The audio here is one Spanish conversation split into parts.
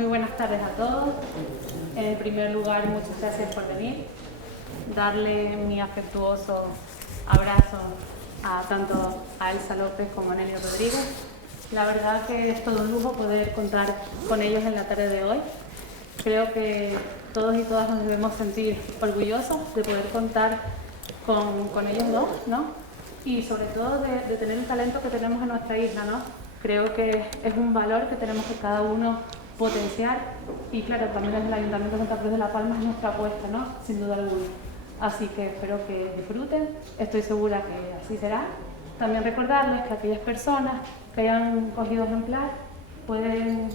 Muy buenas tardes a todos. En primer lugar, muchas gracias por venir. Darle mi afectuoso abrazo a tanto a Elsa López como a Nelly Rodríguez. La verdad que es todo un lujo poder contar con ellos en la tarde de hoy. Creo que todos y todas nos debemos sentir orgullosos de poder contar con ellos dos, ¿no? Y sobre todo de tener el talento que tenemos en nuestra isla, ¿no? Creo que es un valor que tenemos que cada uno potenciar y claro, también desde el Ayuntamiento de Santa Cruz de la Palma es nuestra apuesta, ¿no? Sin duda alguna. Así que espero que disfruten, estoy segura que así será. También recordarles que aquellas personas que hayan cogido ejemplar pueden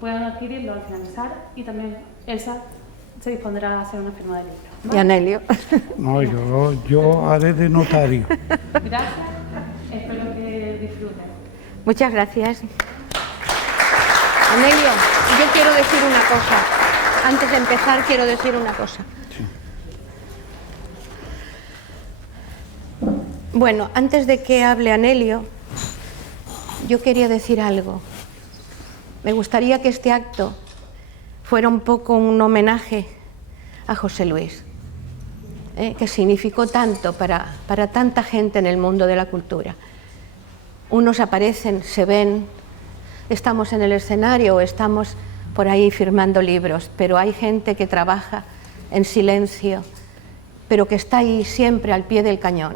adquirirlo al finalizar y también Elsa se dispondrá a hacer una firma de libro. ¿Vale? ¿Y Anelio? No, yo haré de notario. Gracias, espero que disfruten. Muchas gracias. Anelio, yo quiero decir una cosa. Antes de empezar, quiero decir una cosa. Sí. Bueno, antes de que hable Anelio, yo quería decir algo. Me gustaría que este acto fuera un poco un homenaje a José Luis, que significó tanto para tanta gente en el mundo de la cultura. Unos aparecen, se ven, estamos en el escenario o estamos por ahí firmando libros, pero hay gente que trabaja en silencio, pero que está ahí siempre al pie del cañón.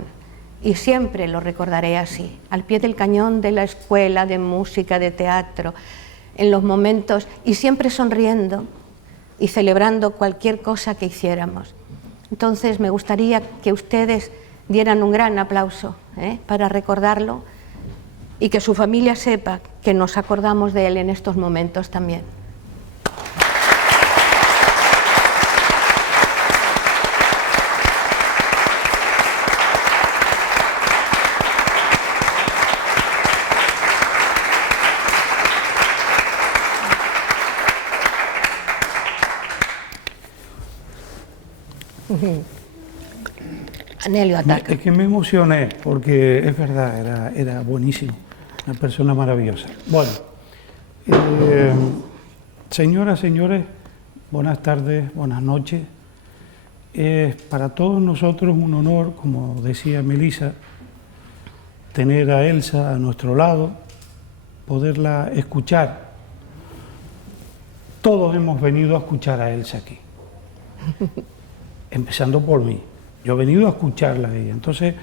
Y siempre lo recordaré así, al pie del cañón de la escuela de música, de teatro, en los momentos, y siempre sonriendo y celebrando cualquier cosa que hiciéramos. Entonces me gustaría que ustedes dieran un gran aplauso para recordarlo y que su familia sepa que nos acordamos de él en estos momentos también. Anelio, ataca. Es que me emocioné porque es verdad, era buenísimo, una persona maravillosa. Bueno, señoras, señores, buenas tardes, buenas noches. Es para todos nosotros un honor, como decía Melissa, tener a Elsa a nuestro lado, poderla escuchar. Todos hemos venido a escuchar a Elsa aquí, empezando por mí. Yo he venido a escucharla a ella, entonces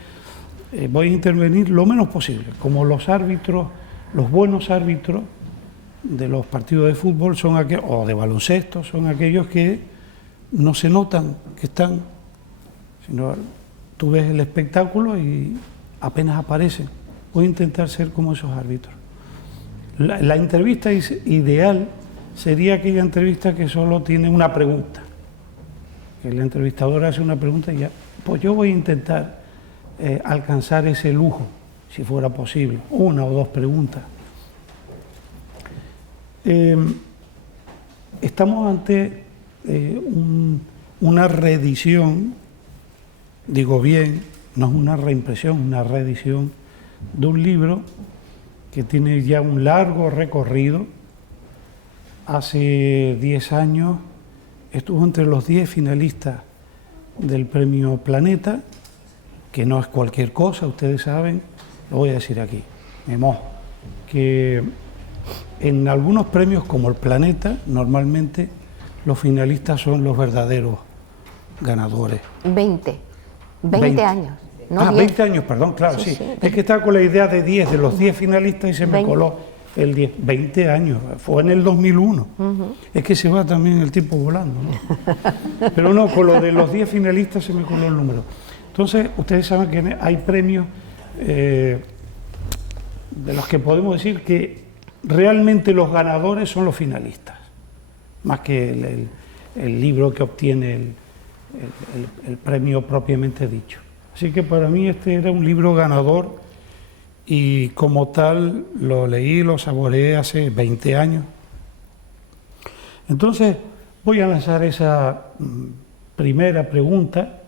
voy a intervenir lo menos posible, como los árbitros, los buenos árbitros de los partidos de fútbol son aquellos, o de baloncesto, son aquellos que no se notan que están, sino tú ves el espectáculo y apenas aparecen. Voy a intentar ser como esos árbitros. La entrevista ideal sería aquella entrevista que solo tiene una pregunta, que el entrevistador hace una pregunta y ya. Pues yo voy a intentar alcanzar ese lujo, si fuera posible, una o dos preguntas. Estamos ante una reedición, digo bien, no es una reimpresión, una reedición de un libro que tiene ya un largo recorrido. Hace 10 años estuvo entre los 10 finalistas del Premio Planeta, que no es cualquier cosa, ustedes saben, lo voy a decir aquí, me mojo, que en algunos premios como el Planeta, normalmente los finalistas son los verdaderos ganadores. 20 años. No 10. 20 años, perdón, claro, sí. Es que estaba con la idea de 10, de los 10 finalistas y se me 20. coló el 10. 20 años, fue en el 2001. Es que se va también el tiempo volando, ¿no? Pero no, con lo de los 10 finalistas se me coló el número. Entonces, ustedes saben que hay premios de los que podemos decir que realmente los ganadores son los finalistas, más que el libro que obtiene el premio propiamente dicho. Así que para mí este era un libro ganador y como tal lo leí, lo saboreé hace 20 años. Entonces voy a lanzar esa primera pregunta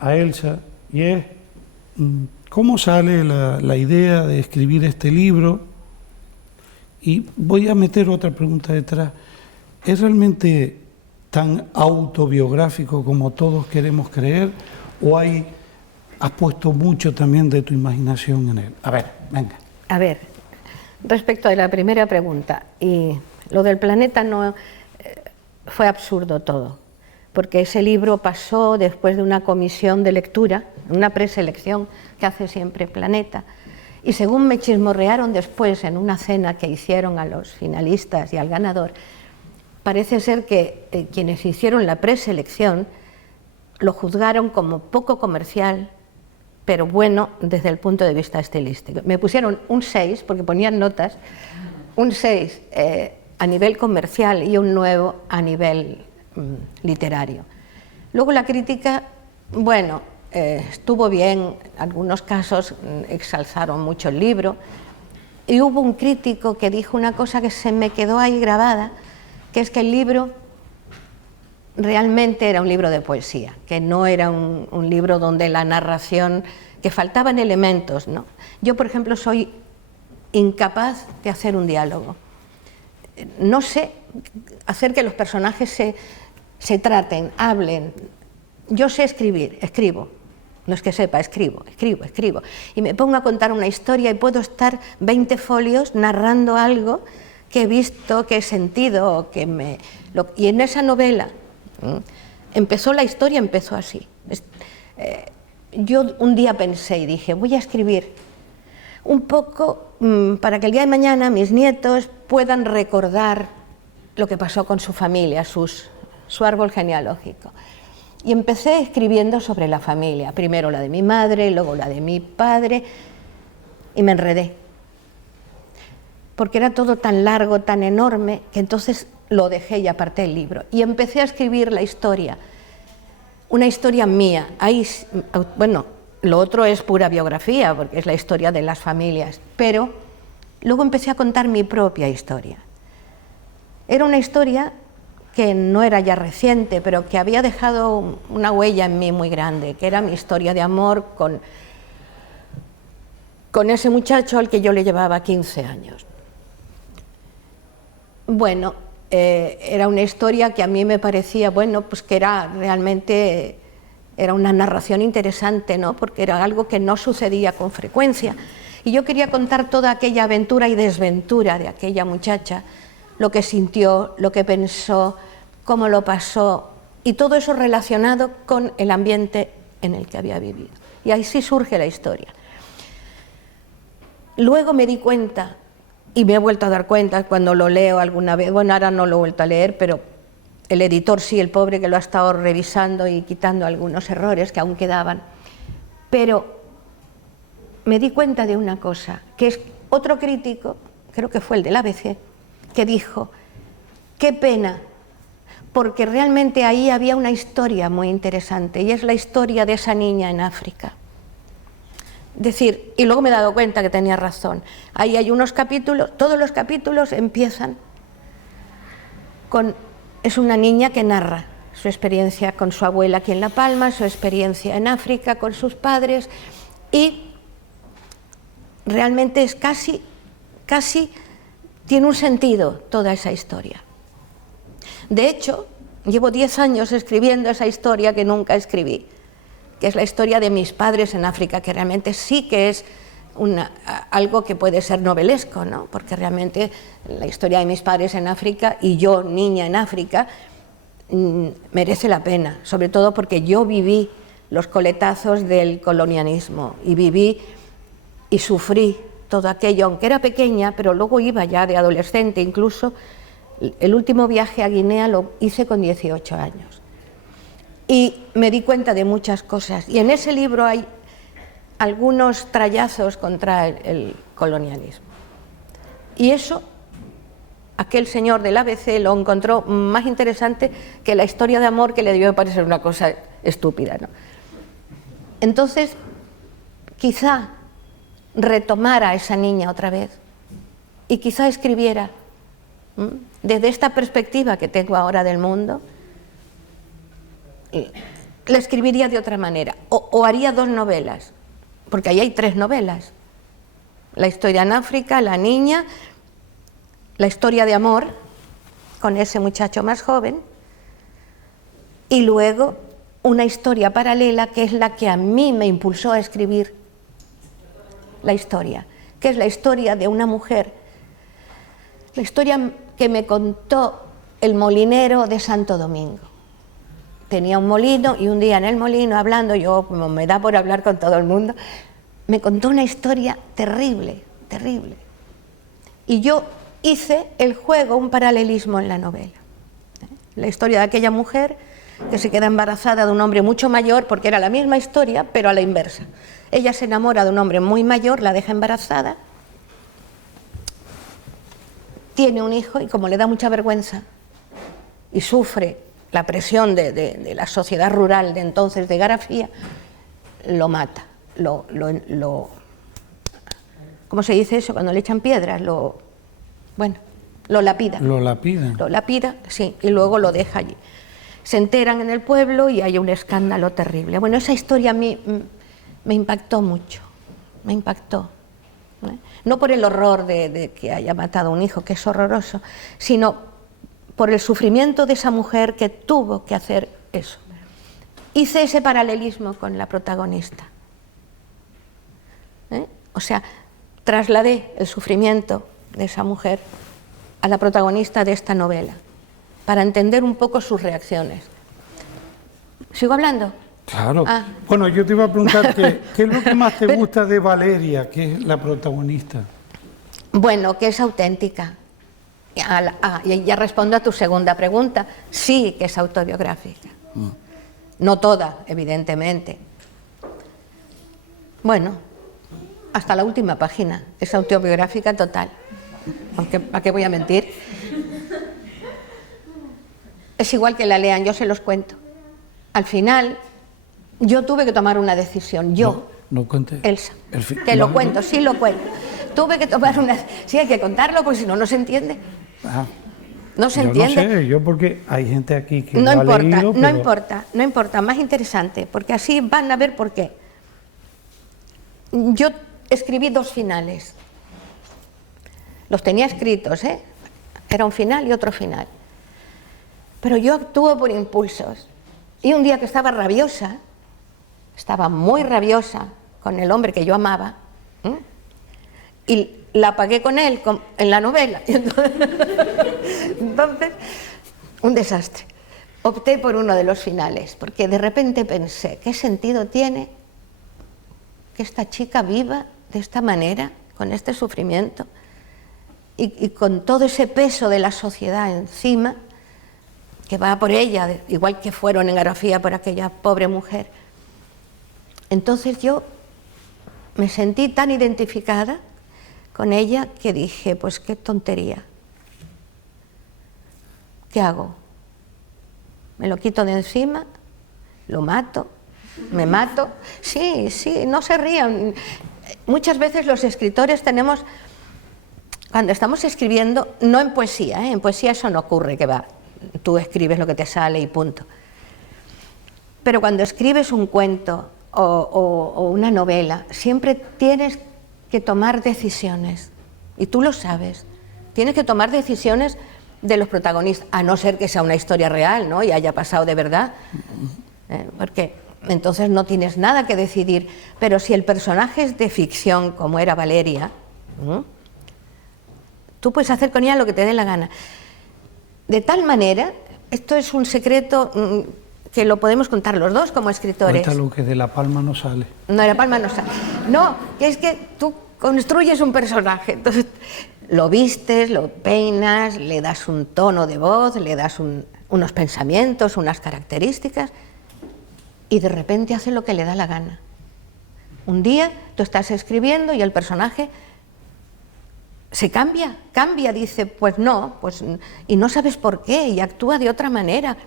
a Elsa y es ¿cómo sale la idea de escribir este libro? Y voy a meter otra pregunta detrás. ¿Es realmente tan autobiográfico como todos queremos creer o has puesto mucho también de tu imaginación en él? A ver, venga. A ver, respecto a la primera pregunta, y lo del planeta no fue absurdo todo, porque ese libro pasó después de una comisión de lectura, una preselección que hace siempre Planeta, y según me chismorrearon después en una cena que hicieron a los finalistas y al ganador, parece ser que quienes hicieron la preselección lo juzgaron como poco comercial, pero bueno desde el punto de vista estilístico. Me pusieron un 6, porque ponían notas, un 6 a nivel comercial y un 9 a nivel literario. Luego la crítica, bueno, estuvo bien, en algunos casos exalzaron mucho el libro, y hubo un crítico que dijo una cosa que se me quedó ahí grabada, que es que el libro realmente era un libro de poesía, que no era un libro donde la narración, que faltaban elementos, ¿no? Yo, por ejemplo, soy incapaz de hacer un diálogo. No sé hacer que los personajes se traten, hablen. Yo sé escribir, escribo. No es que sepa, escribo. Y me pongo a contar una historia y puedo estar 20 folios narrando algo que he visto, que he sentido, y en esa novela la historia empezó así. Yo un día pensé y dije, voy a escribir un poco para que el día de mañana mis nietos puedan recordar lo que pasó con su familia, su árbol genealógico. Y empecé escribiendo sobre la familia, primero la de mi madre, luego la de mi padre, y me enredé. Porque era todo tan largo, tan enorme, que entonces lo dejé y aparté el libro. Y empecé a escribir la historia, una historia mía. Ahí, bueno, lo otro es pura biografía, porque es la historia de las familias, pero luego empecé a contar mi propia historia. Era una historia que no era ya reciente, pero que había dejado una huella en mí muy grande, que era mi historia de amor con ese muchacho al que yo le llevaba 15 años. Bueno, era una historia que a mí me parecía, bueno, pues que realmente era una narración interesante, ¿no? Porque era algo que no sucedía con frecuencia. Y yo quería contar toda aquella aventura y desventura de aquella muchacha, lo que sintió, lo que pensó, cómo lo pasó, y todo eso relacionado con el ambiente en el que había vivido. Y ahí sí surge la historia. Luego me di cuenta, y me he vuelto a dar cuenta cuando lo leo alguna vez, bueno, ahora no lo he vuelto a leer, pero el editor sí, el pobre, que lo ha estado revisando y quitando algunos errores que aún quedaban, pero me di cuenta de una cosa, que es otro crítico, creo que fue el del ABC, que dijo, qué pena, porque realmente ahí había una historia muy interesante, y es la historia de esa niña en África. Decir, y luego me he dado cuenta que tenía razón, ahí hay unos capítulos, todos los capítulos empiezan con, es una niña que narra su experiencia con su abuela aquí en La Palma, su experiencia en África con sus padres, y realmente es casi tiene un sentido toda esa historia. De hecho, llevo 10 años escribiendo esa historia que nunca escribí, que es la historia de mis padres en África, que realmente sí que es algo que puede ser novelesco, ¿no? Porque realmente la historia de mis padres en África y yo, niña en África, merece la pena, sobre todo porque yo viví los coletazos del colonialismo y viví y sufrí todo aquello, aunque era pequeña, pero luego iba ya de adolescente, incluso el último viaje a Guinea lo hice con 18 años. Y me di cuenta de muchas cosas, y en ese libro hay algunos trallazos contra el colonialismo. Y eso, aquel señor del ABC lo encontró más interesante que la historia de amor, que le debió parecer una cosa estúpida, ¿no? Entonces, quizá retomara a esa niña otra vez y quizá escribiera desde esta perspectiva que tengo ahora del mundo, la escribiría de otra manera, o haría 2 novelas, porque ahí hay 3 novelas: la historia en África, la niña, la historia de amor con ese muchacho más joven, y luego una historia paralela que es la que a mí me impulsó a escribir la historia, que es la historia de una mujer, la historia que me contó el molinero de Santo Domingo. Tenía un molino y un día en el molino hablando, yo como me da por hablar con todo el mundo, me contó una historia terrible, terrible. Y yo hice el juego, un paralelismo en la novela. La historia de aquella mujer que se queda embarazada de un hombre mucho mayor, porque era la misma historia, pero a la inversa. Ella se enamora de un hombre muy mayor, la deja embarazada, tiene un hijo y como le da mucha vergüenza y sufre la presión de la sociedad rural de entonces de Garafía, lo mata, ¿cómo se dice eso? Cuando le echan piedras, lo lapida. Lo lapidan. Lo lapida, sí, y luego lo deja allí. Se enteran en el pueblo y hay un escándalo terrible. Bueno, esa historia a mí me impactó mucho, me impactó. No por el horror de que haya matado a un hijo, que es horroroso, sino por el sufrimiento de esa mujer que tuvo que hacer eso. Hice ese paralelismo con la protagonista. O sea, trasladé el sufrimiento de esa mujer a la protagonista de esta novela, para entender un poco sus reacciones. ¿Sigo hablando? Claro. Bueno, yo te iba a preguntar ¿qué es lo que más te gusta de Valeria, que es la protagonista? Bueno, que es auténtica. Y ya respondo a tu segunda pregunta. Sí que es autobiográfica. No toda, evidentemente. Bueno, hasta la última página. Es autobiográfica total. Aunque, ¿para qué voy a mentir? Es igual que la lean, yo se los cuento. Al final, yo tuve que tomar una decisión. Yo, no cuente. Elsa, que lo cuento, sí lo cuento. Tuve que tomar una... Sí, hay que contarlo, porque si no, no se entiende. No se entiende. No sé, yo porque hay gente aquí que no lo importa, ha leído, no importa, no importa, más interesante, porque así van a ver por qué. Yo escribí 2 finales. Los tenía escritos, ¿eh? Era un final y otro final. Pero yo actúo por impulsos. Y un día que estaba rabiosa, estaba muy rabiosa con el hombre que yo amaba, y la apagué con él en la novela. Entonces, un desastre. Opté por uno de los finales, porque de repente pensé, ¿qué sentido tiene que esta chica viva de esta manera, con este sufrimiento, y con todo ese peso de la sociedad encima, que va por ella, igual que fueron en Garafía por aquella pobre mujer? Entonces yo me sentí tan identificada con ella que dije, pues qué tontería. ¿Qué hago? ¿Me lo quito de encima? ¿Lo mato? ¿Me mato? Sí, no se rían. Muchas veces los escritores tenemos, cuando estamos escribiendo, no en poesía, en poesía eso no ocurre, que va, tú escribes lo que te sale y punto. Pero cuando escribes un cuento o una novela, siempre tienes que tomar decisiones, y tú lo sabes, tienes que tomar decisiones de los protagonistas, a no ser que sea una historia real, ¿no? Y haya pasado de verdad, porque entonces no tienes nada que decidir. Pero si el personaje es de ficción, como era Valeria, tú puedes hacer con ella lo que te dé la gana. De tal manera, esto es un secreto que lo podemos contar los dos como escritores. Cuéntalo, que de La Palma no sale. No, de La Palma no sale. No, que es que tú construyes un personaje, entonces lo vistes, lo peinas, le das un tono de voz, le das unos pensamientos, unas características, y de repente hace lo que le da la gana. Un día tú estás escribiendo y el personaje se cambia, dice, pues no, y no sabes por qué, y actúa de otra manera.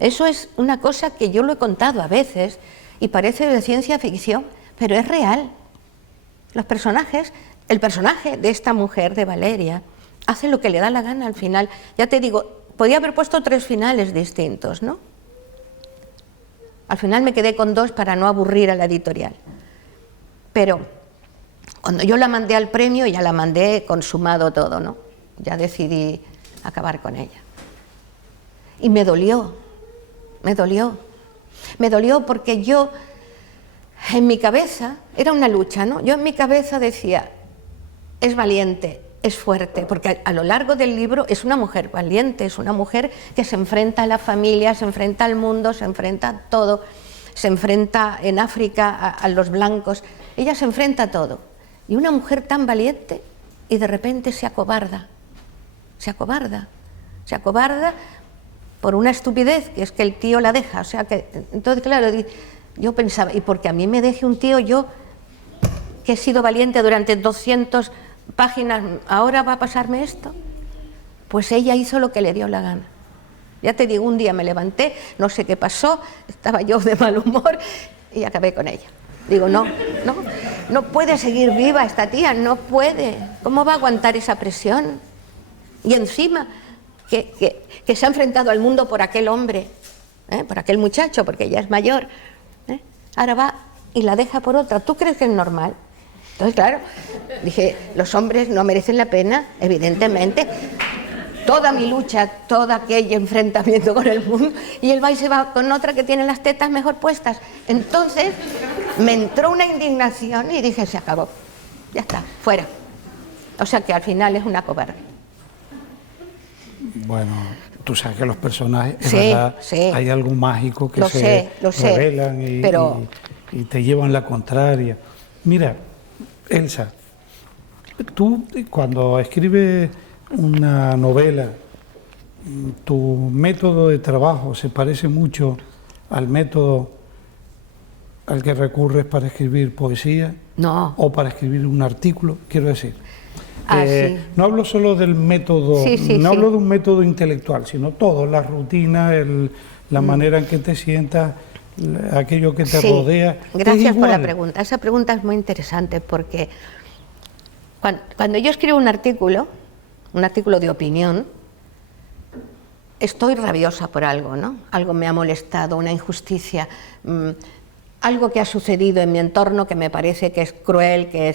Eso es una cosa que yo lo he contado a veces y parece de ciencia ficción, pero es real. Los personajes, el personaje de esta mujer, de Valeria, hace lo que le da la gana al final. Ya te digo, podía haber puesto 3 finales distintos, ¿no? Al final me quedé con 2 para no aburrir a la editorial. Pero cuando yo la mandé al premio, ya la mandé consumado todo, ¿no? Ya decidí acabar con ella. Y me dolió, me dolió. Me dolió porque yo, en mi cabeza, era una lucha, ¿no? Yo en mi cabeza decía, es valiente, es fuerte, porque a lo largo del libro es una mujer valiente, es una mujer que se enfrenta a la familia, se enfrenta al mundo, se enfrenta a todo, se enfrenta en África a los blancos, ella se enfrenta a todo. Y una mujer tan valiente y de repente se acobarda, se acobarda, se acobarda por una estupidez, que es que el tío la deja, o sea que, entonces claro, yo pensaba, y porque a mí me deje un tío, yo que he sido valiente durante 200 páginas, ¿ahora va a pasarme esto? Pues ella hizo lo que le dio la gana. Ya te digo, un día me levanté, no sé qué pasó, estaba yo de mal humor y acabé con ella. Digo, no puede seguir viva esta tía, no puede. ¿Cómo va a aguantar esa presión? Y encima, que se ha enfrentado al mundo por aquel hombre, por aquel muchacho, porque ella es mayor, ahora va y la deja por otra. ¿Tú crees que es normal? Entonces, claro, dije, los hombres no merecen la pena, evidentemente. Toda mi lucha, todo aquel enfrentamiento con el mundo, y él va y se va con otra que tiene las tetas mejor puestas. Entonces me entró una indignación y dije, se acabó, ya está, fuera. O sea que al final es una cobarde. Bueno, tú sabes que los personajes, Sí, ¿verdad? sí. Hay algo mágico que Lo se sé, revelan y te llevan la contraria. Mira, Elsa, tú cuando escribes una novela, tu método de trabajo se parece mucho al método al que recurres para escribir poesía. No. O para escribir un artículo, quiero decir. Sí. No hablo solo del método, no hablo de un método intelectual, sino todo, la rutina, la manera en que te sientas, aquello que te rodea. Gracias por la pregunta. Esa pregunta es muy interesante porque cuando yo escribo un artículo de opinión, estoy rabiosa por algo, ¿no? Algo me ha molestado, una injusticia, algo que ha sucedido en mi entorno que me parece que es cruel, que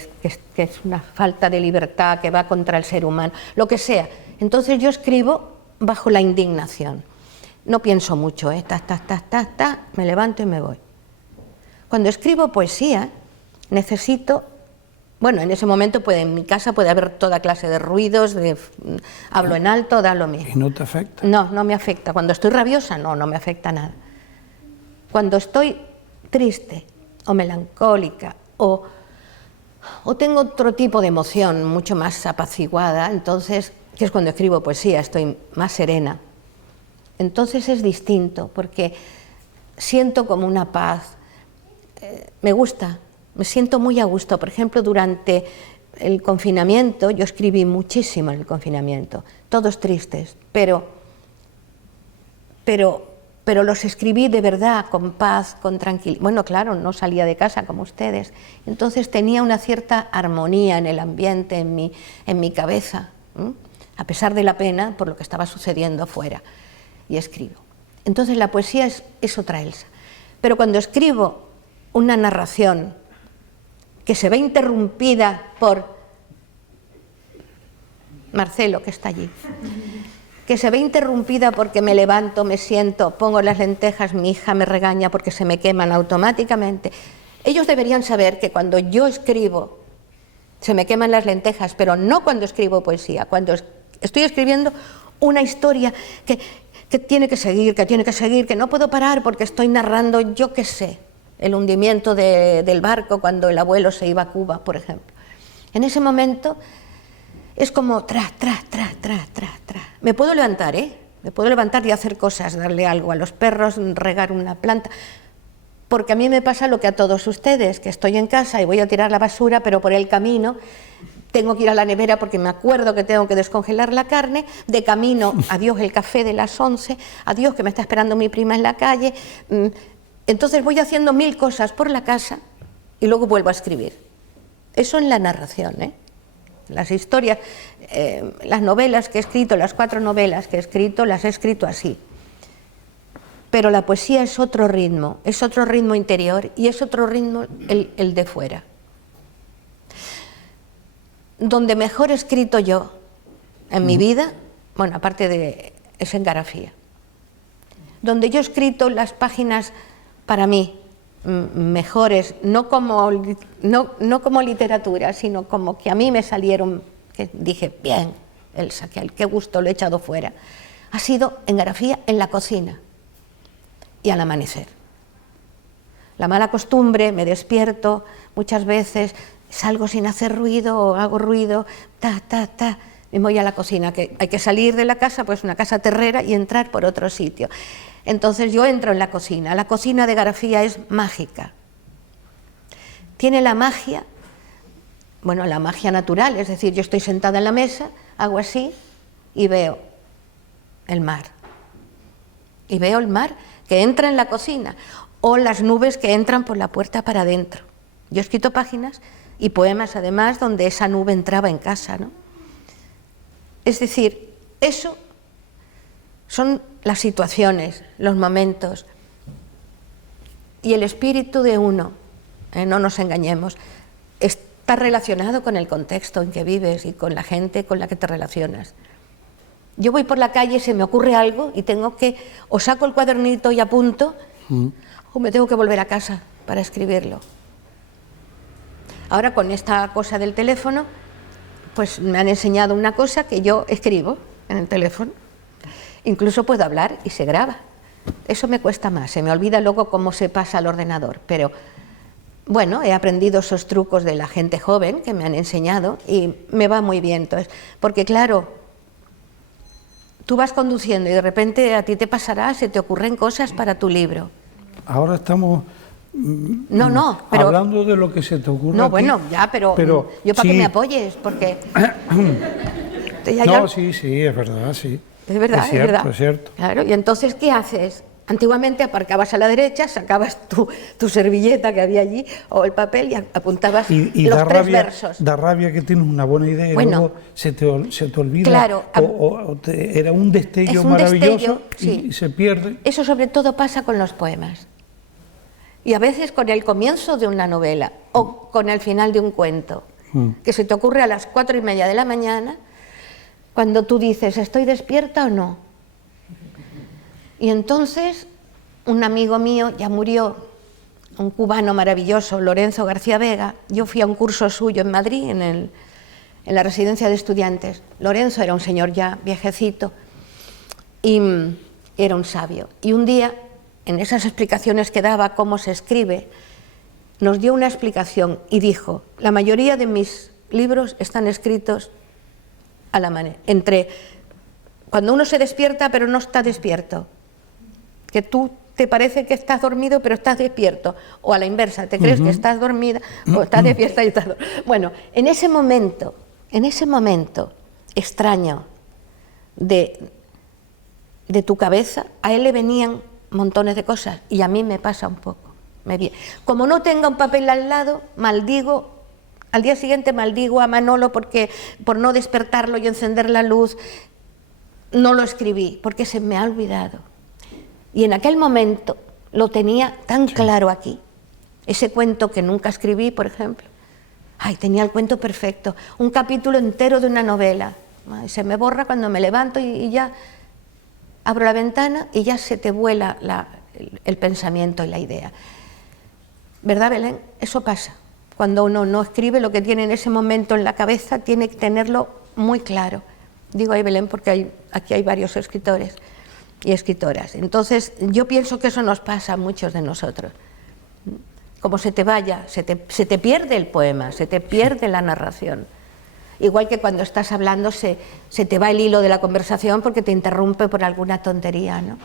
es una falta de libertad, que va contra el ser humano, lo que sea. Entonces yo escribo bajo la indignación. No pienso mucho, me levanto y me voy. Cuando escribo poesía, necesito... Bueno, en ese momento en mi casa puede haber toda clase de ruidos, hablo en alto, da lo mismo. ¿Y no te afecta? No, no me afecta. Cuando estoy rabiosa, no me afecta nada. Cuando estoy triste o melancólica o tengo otro tipo de emoción mucho más apaciguada, entonces, que es cuando escribo poesía, estoy más serena. Entonces es distinto, porque siento como una paz, me gusta, me siento muy a gusto. Por ejemplo, durante el confinamiento, yo escribí muchísimo en el confinamiento, todos tristes, pero los escribí de verdad, con paz, con tranquilidad. Bueno, claro, no salía de casa como ustedes, entonces tenía una cierta armonía en el ambiente, en mi cabeza, a pesar de la pena por lo que estaba sucediendo fuera, y escribo. Entonces la poesía es otra Elsa. Pero cuando escribo una narración que se ve interrumpida por Marcelo, que está allí, que se ve interrumpida porque me levanto, me siento, pongo las lentejas, mi hija me regaña porque se me queman automáticamente. Ellos deberían saber que cuando yo escribo se me queman las lentejas, pero no cuando escribo poesía, cuando estoy escribiendo una historia que tiene que seguir, que no puedo parar porque estoy narrando, yo qué sé, el hundimiento del barco cuando el abuelo se iba a Cuba, por ejemplo. En ese momento es como tras. Me puedo levantar, me puedo levantar y hacer cosas, darle algo a los perros, regar una planta, porque a mí me pasa lo que a todos ustedes, que estoy en casa y voy a tirar la basura, pero por el camino tengo que ir a la nevera porque me acuerdo que tengo que descongelar la carne, de camino, adiós el café de las 11, adiós que me está esperando mi prima en la calle. Entonces voy haciendo 1000 cosas por la casa y luego vuelvo a escribir. Eso en la narración, Las historias, las novelas que he escrito, las 4 novelas que he escrito, las he escrito así. Pero la poesía es otro ritmo interior y es otro ritmo el de fuera. Donde mejor he escrito yo en mi vida bueno, aparte de, es en Garafía, donde yo he escrito las páginas para mí mejores, no como literatura, sino como que a mí me salieron, que dije, bien, Elsa, qué gusto, lo he echado fuera. Ha sido en Garafía, en la cocina y al amanecer. La mala costumbre, me despierto muchas veces, salgo sin hacer ruido o hago ruido, me voy a la cocina, que hay que salir de la casa, pues una casa terrera, y entrar por otro sitio. Entonces yo entro en la cocina de Garafía es mágica. Tiene la magia, bueno, la magia natural, es decir, yo estoy sentada en la mesa, hago así y veo el mar. Y veo el mar que entra en la cocina, o las nubes que entran por la puerta para adentro. Yo he escrito páginas y poemas además donde esa nube entraba en casa, ¿no? Es decir, eso son las situaciones, los momentos y el espíritu de uno, no nos engañemos, está relacionado con el contexto en que vives y con la gente con la que te relacionas. Yo voy por la calle y se me ocurre algo y tengo que, o saco el cuadernito y apunto, o me tengo que volver a casa para escribirlo. Ahora con esta cosa del teléfono, pues me han enseñado una cosa que yo escribo en el teléfono. Incluso puedo hablar y se graba. Eso me cuesta más, se me olvida luego cómo se pasa al ordenador, pero bueno, he aprendido esos trucos de la gente joven que me han enseñado y me va muy bien. Entonces, porque claro, tú vas conduciendo y de repente a ti te pasará, se te ocurren cosas para tu libro. Ahora estamos pero, hablando de lo que se te ocurre. No, a ti, bueno, ya, pero yo para sí. que me apoyes, porque... Sí, es verdad, sí. Es verdad, es cierto, es verdad. Es cierto. Claro, y entonces, ¿qué haces? Antiguamente aparcabas a la derecha, sacabas tu servilleta que había allí, o el papel, y apuntabas los tres versos. Da rabia que tienes una buena idea y luego se te olvida, claro, era un destello maravilloso y se pierde. Eso sobre todo pasa con los poemas. Y a veces con el comienzo de una novela, o con el final de un cuento, que se te ocurre a las 4:30 de la mañana, cuando tú dices, ¿estoy despierta o no? Y entonces, un amigo mío ya murió, un cubano maravilloso, Lorenzo García Vega. Yo fui a un curso suyo en Madrid, en la residencia de estudiantes. Lorenzo era un señor ya viejecito y era un sabio. Y un día, en esas explicaciones que daba cómo se escribe, nos dio una explicación y dijo, la mayoría de mis libros están escritos a la manera, entre cuando uno se despierta pero no está despierto, que tú te parece que estás dormido pero estás despierto, o a la inversa, te crees que estás dormida o estás despierta y estás dormida. Bueno, en ese momento extraño de tu cabeza, a él le venían montones de cosas y a mí me pasa un poco. Como no tenga un papel al lado, maldigo. Al día siguiente maldigo a Manolo por no despertarlo y encender la luz. No lo escribí porque se me ha olvidado. Y en aquel momento lo tenía tan claro aquí. Ese cuento que nunca escribí, por ejemplo. Ay, tenía el cuento perfecto. Un capítulo entero de una novela. Ay, se me borra cuando me levanto y ya abro la ventana y ya se te vuela el pensamiento y la idea. ¿Verdad, Belén? Eso pasa. Cuando uno no escribe lo que tiene en ese momento en la cabeza, tiene que tenerlo muy claro. Digo ahí, Belén, porque aquí hay varios escritores y escritoras. Entonces, yo pienso que eso nos pasa a muchos de nosotros. Como se te vaya, se te pierde el poema, se te pierde la narración. Igual que cuando estás hablando se te va el hilo de la conversación porque te interrumpe por alguna tontería, ¿no?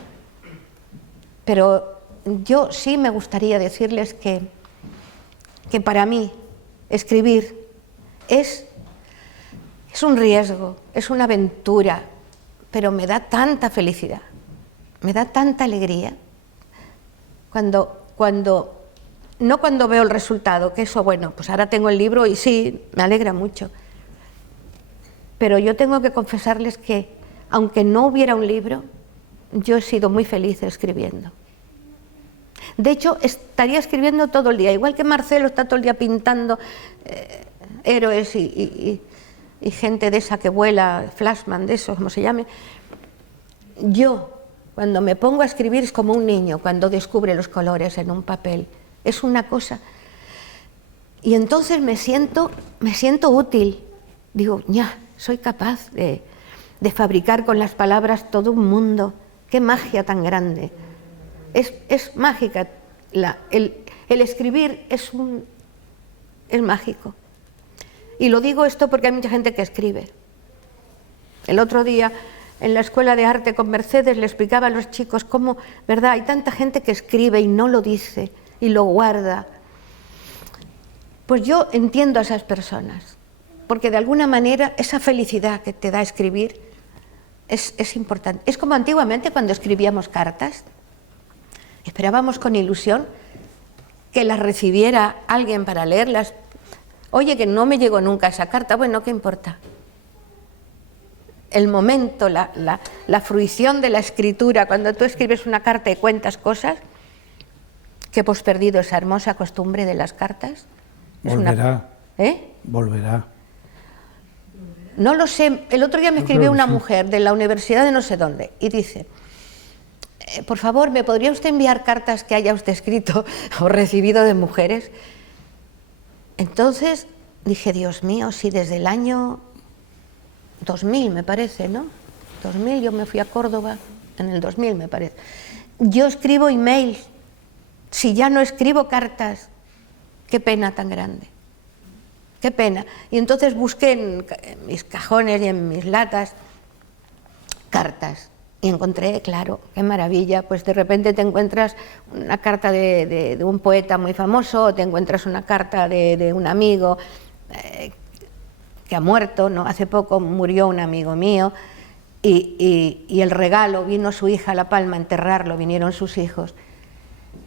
Pero yo sí me gustaría decirles que para mí escribir es un riesgo, es una aventura, pero me da tanta felicidad, me da tanta alegría cuando veo el resultado, que eso, bueno, pues ahora tengo el libro y sí, me alegra mucho. Pero yo tengo que confesarles que, aunque no hubiera un libro, yo he sido muy feliz escribiendo. De hecho, estaría escribiendo todo el día, igual que Marcelo está todo el día pintando héroes y gente de esa que vuela, flashman, de eso, como se llame. Yo, cuando me pongo a escribir, es como un niño cuando descubre los colores en un papel. Es una cosa. Y entonces me siento útil. Digo, ya, soy capaz de fabricar con las palabras todo un mundo. ¡Qué magia tan grande! Es mágica. El escribir es mágico. Y lo digo esto porque hay mucha gente que escribe. El otro día, en la Escuela de Arte con Mercedes, le explicaba a los chicos cómo, ¿verdad?, hay tanta gente que escribe y no lo dice y lo guarda. Pues yo entiendo a esas personas, porque de alguna manera esa felicidad que te da escribir es importante. Es como antiguamente cuando escribíamos cartas, esperábamos con ilusión que las recibiera alguien para leerlas. Oye, que no me llegó nunca esa carta, bueno, ¿qué importa? El momento, la fruición de la escritura, cuando tú escribes una carta y cuentas cosas, que hemos perdido esa hermosa costumbre de las cartas. Volverá. ¿Eh? Volverá. No lo sé. El otro día me escribió una mujer de la universidad de no sé dónde y dice, por favor, ¿me podría usted enviar cartas que haya usted escrito o recibido de mujeres? Entonces dije, Dios mío, si desde el año 2000 me parece, ¿no? 2000, yo me fui a Córdoba en el 2000 me parece. Yo escribo emails, si ya no escribo cartas, qué pena tan grande, qué pena. Y entonces busqué en mis cajones y en mis latas cartas y encontré, claro, qué maravilla, pues de repente te encuentras una carta de un poeta muy famoso, o te encuentras una carta de un amigo que ha muerto, ¿no? Hace poco murió un amigo mío y el regalo, vino su hija a La Palma a enterrarlo, vinieron sus hijos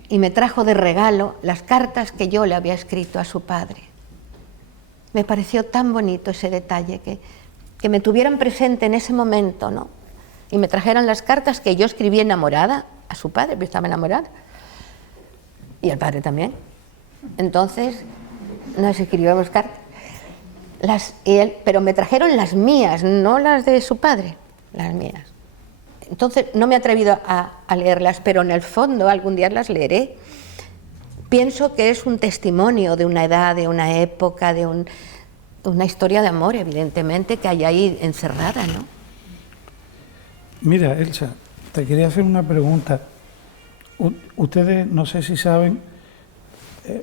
y me trajo de regalo las cartas que yo le había escrito a su padre. Me pareció tan bonito ese detalle, que me tuvieran presente en ese momento, ¿no? Y me trajeran las cartas que yo escribí enamorada a su padre, porque estaba enamorada, y el padre también. Entonces nos escribíamos cartas. Pero me trajeron las mías, no las de su padre, las mías. Entonces no me he atrevido a leerlas, pero en el fondo algún día las leeré. Pienso que es un testimonio de una edad, de una época, de una historia de amor, evidentemente, que hay ahí encerrada, ¿no? Mira, Elsa, te quería hacer una pregunta. Ustedes, no sé si saben,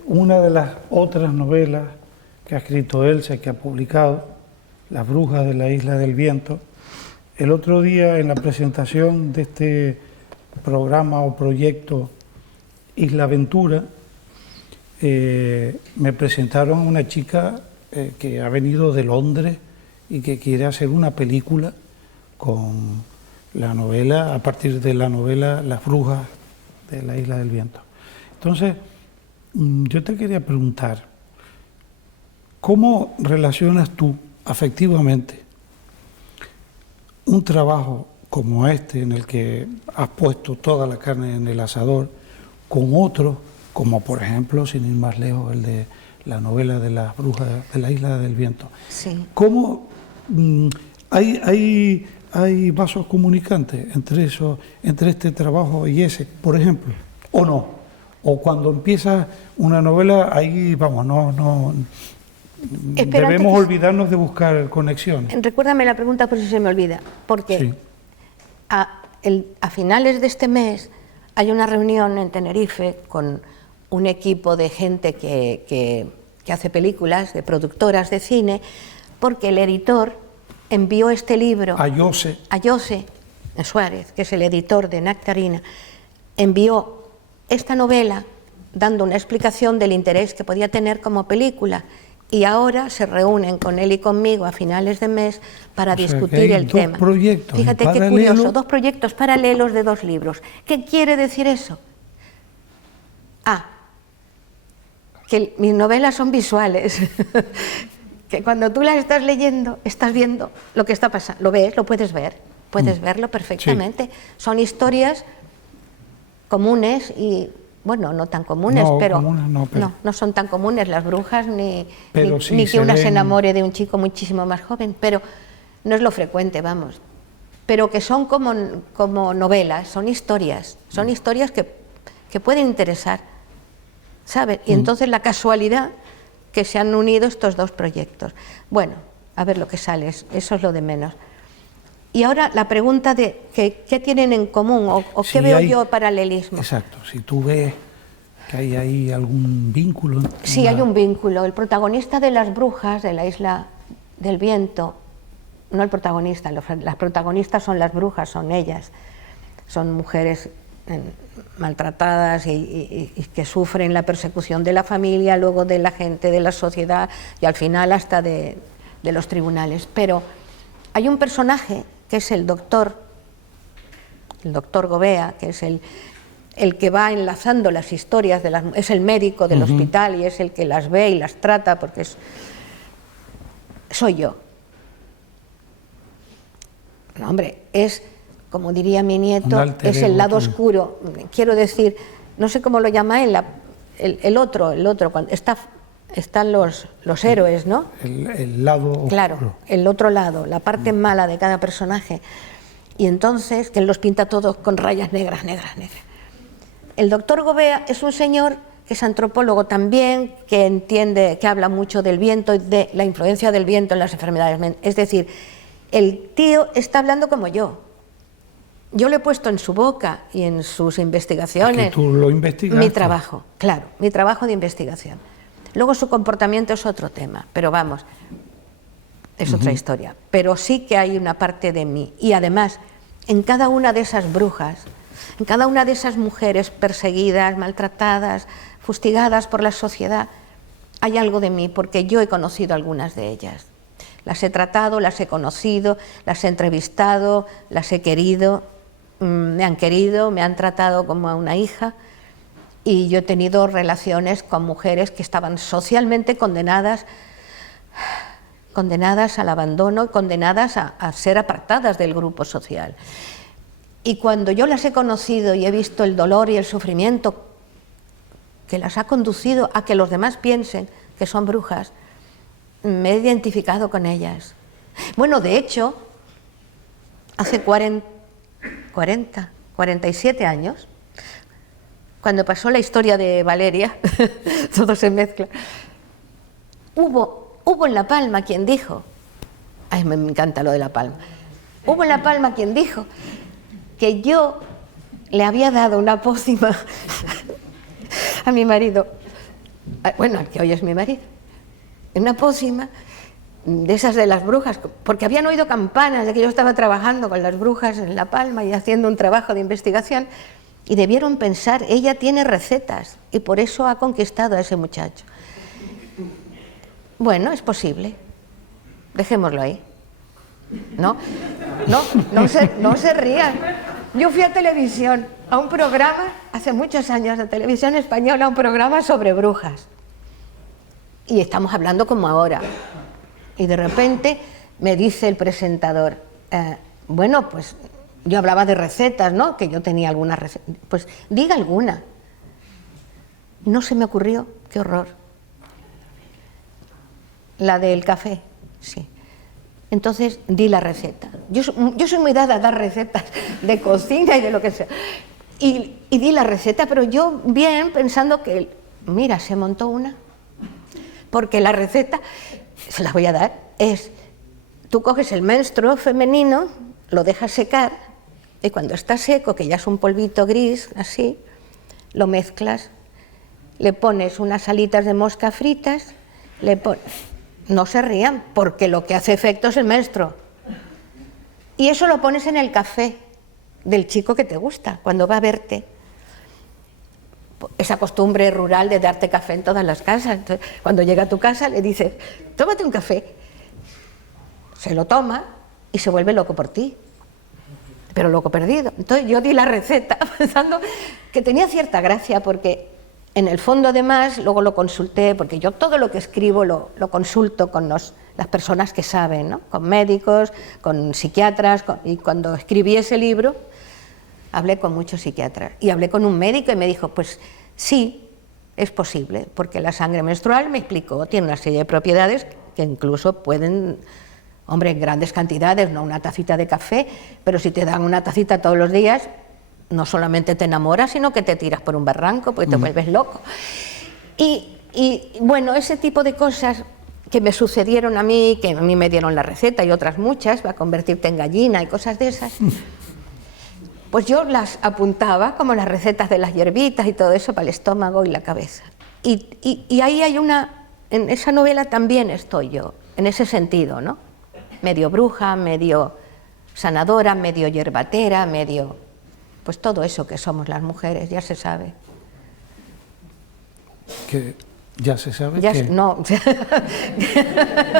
una de las otras novelas que ha escrito Elsa, que ha publicado, Las brujas de la Isla del Viento. El otro día, en la presentación de este programa o proyecto Isla Aventura, me presentaron a una chica que ha venido de Londres y que quiere hacer una película con la novela, a partir de la novela Las brujas de la Isla del Viento. Entonces, yo te quería preguntar, ¿cómo relacionas tú afectivamente un trabajo como este, en el que has puesto toda la carne en el asador, con otro, como por ejemplo, sin ir más lejos, el de la novela de Las brujas de la Isla del Viento? Sí. ¿Cómo hay vasos comunicantes entre este trabajo y ese, por ejemplo? ¿O no? O cuando empieza una novela, ahí vamos, no debemos olvidarnos de buscar conexiones. Recuérdame la pregunta por si se me olvida, porque sí. A finales de este mes hay una reunión en Tenerife con un equipo de gente que hace películas, de productoras de cine, porque el editor envió este libro a José Suárez, que es el editor de Nectarina, envió esta novela dando una explicación del interés que podía tener como película, y ahora se reúnen con él y conmigo a finales de mes para discutir el tema. Fíjate qué curioso, 2 proyectos paralelos de 2 libros. ¿Qué quiere decir eso? Que mis novelas son visuales, que cuando tú las estás leyendo, estás viendo lo que está pasando, lo ves, lo puedes ver, puedes verlo perfectamente. Sí. Son historias comunes y bueno, no tan comunes, No, pero, comunes no, pero- no son tan comunes las brujas, ni Sí que se una se ven. enamore de un chico muchísimo más joven, pero no es lo frecuente, vamos. Pero que son como novelas, son historias que pueden interesar, ¿sabes? Y entonces la casualidad que se han unido estos dos proyectos. Bueno, a ver lo que sale, eso es lo de menos. Y ahora la pregunta de qué tienen en común o Si qué veo hay- yo paralelismo. Exacto, si tú ves que hay ahí algún vínculo. Sí, hay un vínculo. El protagonista de Las Brujas, de la Isla del Viento, no el protagonista, las protagonistas son las brujas, son ellas. Son mujeres maltratadas y que sufren la persecución de la familia, luego de la gente, de la sociedad y al final hasta de los tribunales. Pero hay un personaje que es el doctor Gobea, que es el que va enlazando las historias, es el médico del hospital y es el que las ve y las trata, porque soy yo. No, hombre, es, como diría mi nieto, es el lado oscuro. Quiero decir, no sé cómo lo llama él, el otro, cuando están los héroes, ¿no? El lado oscuro. Claro, el otro lado, la parte mala de cada personaje. Y entonces, que él los pinta todos con rayas negras. El doctor Gobea es un señor que es antropólogo también, que entiende, que habla mucho del viento y de la influencia del viento en las enfermedades. Es decir, el tío está hablando como yo. Yo le he puesto en su boca y en sus investigaciones. Que tú lo investigaste. Mi trabajo, claro, mi trabajo de investigación. Luego su comportamiento es otro tema, pero vamos, es otra historia. Pero sí que hay una parte de mí. Y además, en cada una de esas brujas, en cada una de esas mujeres perseguidas, maltratadas, fustigadas por la sociedad, hay algo de mí, porque yo he conocido algunas de ellas. Las he tratado, las he conocido, las he entrevistado, las he querido, me han querido, me han tratado como a una hija. Y yo he tenido relaciones con mujeres que estaban socialmente condenadas al abandono y condenadas a ser apartadas del grupo social. Y cuando yo las he conocido y he visto el dolor y el sufrimiento que las ha conducido a que los demás piensen que son brujas, me he identificado con ellas. Bueno, de hecho, hace 47 años, cuando pasó la historia de Valeria, todo se mezcla, hubo en La Palma quien dijo, ay, me encanta lo de La Palma, hubo en La Palma quien dijo que yo le había dado una pócima a mi marido, bueno, al que hoy es mi marido, una pócima de esas de las brujas, porque habían oído campanas de que yo estaba trabajando con las brujas en La Palma y haciendo un trabajo de investigación. Y debieron pensar, ella tiene recetas y por eso ha conquistado a ese muchacho. Bueno, es posible. Dejémoslo ahí. No se rían. Yo fui a televisión, a un programa, hace muchos años, de televisión española, un programa sobre brujas. Y estamos hablando como ahora. Y de repente me dice el presentador, bueno, pues yo hablaba de recetas, ¿no? Que yo tenía algunas recetas. Pues diga alguna. No se me ocurrió, qué horror. La del café, sí. Entonces di la receta. Yo soy muy dada a dar recetas de cocina y de lo que sea. Y di la receta, pero yo bien pensando que, mira, se montó una. Porque la receta, se la voy a dar, es, tú coges el menstruo femenino, lo dejas secar, y cuando está seco, que ya es un polvito gris, así, lo mezclas, le pones unas alitas de mosca fritas, no se rían, porque lo que hace efecto es el menstruo. Y eso lo pones en el café del chico que te gusta, cuando va a verte. Esa costumbre rural de darte café en todas las casas. Entonces, cuando llega a tu casa le dices, tómate un café. Se lo toma y se vuelve loco por ti. Pero loco perdido. Entonces yo di la receta pensando que tenía cierta gracia, porque en el fondo además luego lo consulté, porque yo todo lo que escribo lo consulto con las personas que saben, ¿no? Con médicos, con psiquiatras, y cuando escribí ese libro hablé con muchos psiquiatras y hablé con un médico y me dijo, pues Sí, es posible, porque la sangre menstrual, me explicó, tiene una serie de propiedades que incluso pueden, hombre, en grandes cantidades, no una tacita de café, pero si te dan una tacita todos los días, no solamente te enamoras, sino que te tiras por un barranco, porque te vuelves loco. Y bueno, ese tipo de cosas que me sucedieron a mí, que a mí me dieron la receta y otras muchas, va a convertirte en gallina y cosas de esas, pues yo las apuntaba como las recetas de las hierbitas y todo eso para el estómago y la cabeza. Y ahí hay en esa novela también estoy yo, en ese sentido, ¿no? Medio bruja, medio sanadora, medio hierbatera, medio... pues todo eso que somos las mujeres, ya se sabe. Que ya se sabe Ya que... no,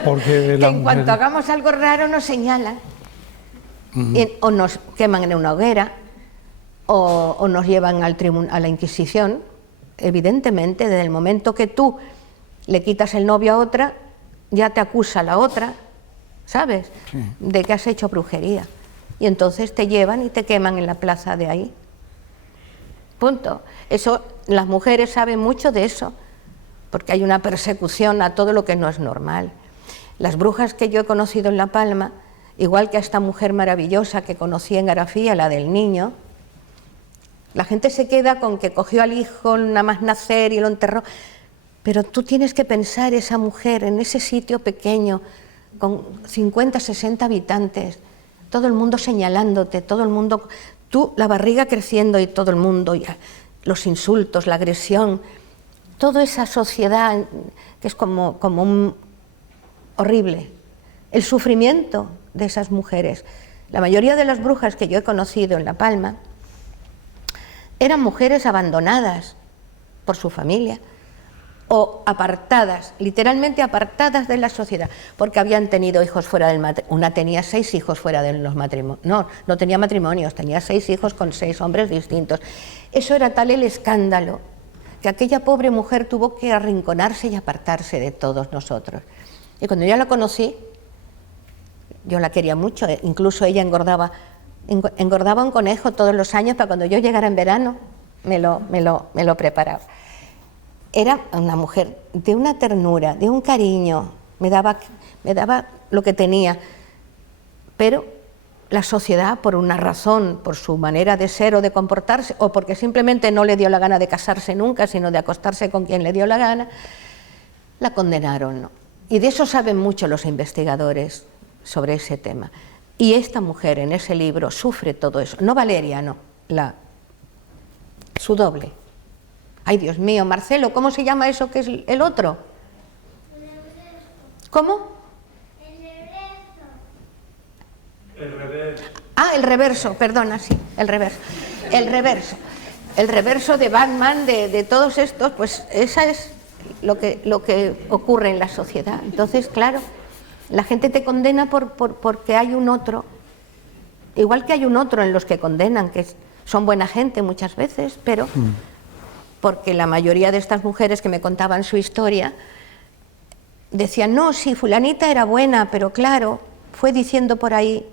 porque de que en cuanto hagamos algo raro nos señalan, o nos queman en una hoguera, o nos llevan a la Inquisición. Evidentemente, desde el momento que tú le quitas el novio a otra, ya te acusa la otra, ¿sabes? Sí. De que has hecho brujería. Y entonces te llevan y te queman en la plaza de ahí. Punto. Eso, las mujeres saben mucho de eso, porque hay una persecución a todo lo que no es normal. Las brujas que yo he conocido en La Palma, igual que a esta mujer maravillosa que conocí en Garafía, la del niño, la gente se queda con que cogió al hijo nada más nacer y lo enterró, pero tú tienes que pensar esa mujer en ese sitio pequeño, con 50, 60 habitantes, todo el mundo señalándote, todo el mundo, tú la barriga creciendo y todo el mundo, y los insultos, la agresión, toda esa sociedad que es como horrible, el sufrimiento de esas mujeres. La mayoría de las brujas que yo he conocido en La Palma eran mujeres abandonadas por su familia o apartadas, literalmente apartadas de la sociedad, porque habían tenido hijos fuera del matrimonio. Una tenía 6 hijos fuera de los matrimonios, no tenía matrimonios, tenía 6 hijos con 6 hombres distintos. Eso era tal el escándalo que aquella pobre mujer tuvo que arrinconarse y apartarse de todos nosotros. Y cuando yo la conocí, yo la quería mucho, incluso ella engordaba un conejo todos los años para cuando yo llegara en verano, me lo preparaba. Era una mujer de una ternura, de un cariño, me daba lo que tenía, pero la sociedad, por una razón, por su manera de ser o de comportarse, o porque simplemente no le dio la gana de casarse nunca, sino de acostarse con quien le dio la gana, la condenaron, ¿no? Y de eso saben mucho los investigadores sobre ese tema. Y esta mujer en ese libro sufre todo eso, no Valeria, no, su doble. Ay, Dios mío, Marcelo, ¿cómo se llama eso que es el otro? ¿Cómo? El reverso. Ah, el reverso, perdona, sí, el reverso. El reverso de Batman, de todos estos, pues esa es lo que ocurre en la sociedad. Entonces, claro, la gente te condena porque hay un otro, igual que hay un otro en los que condenan, que son buena gente muchas veces, pero porque la mayoría de estas mujeres que me contaban su historia decían, no, sí, fulanita era buena, pero claro, fue diciendo por ahí,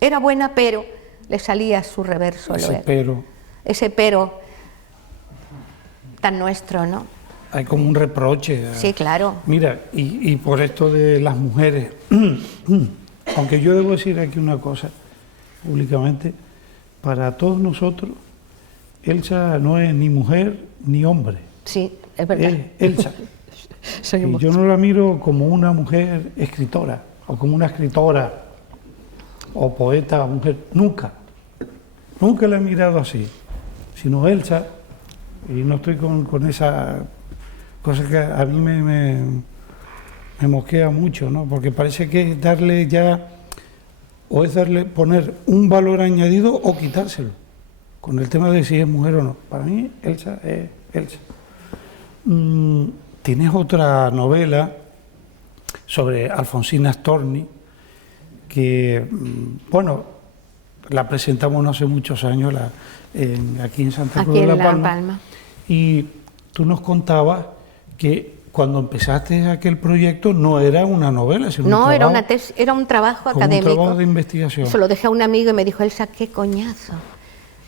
era buena, pero le salía su reverso. Ese pero tan nuestro, ¿no? Hay como un reproche. Sí, claro. Mira, y por esto de las mujeres, aunque yo debo decir aquí una cosa públicamente, para todos nosotros, Elsa no es ni mujer ni hombre. Sí, es verdad. Es Elsa. Y yo no la miro como una mujer escritora, o como una escritora, o poeta, o mujer, nunca. Nunca la he mirado así, sino Elsa, y no estoy con esa cosa que a mí me mosquea mucho, ¿no? Porque parece que es darle ya, o es poner un valor añadido o quitárselo, con el tema de si es mujer o no. Para mí, Elsa es Elsa. Tienes otra novela sobre Alfonsina Storni, que, bueno, la presentamos no hace muchos años aquí en Santa Cruz de La Palma. Y tú nos contabas que cuando empezaste aquel proyecto no era una novela, sino no, era una tesis, era un trabajo académico. Un trabajo de investigación. Se lo dejé a un amigo y me dijo, Elsa, qué coñazo.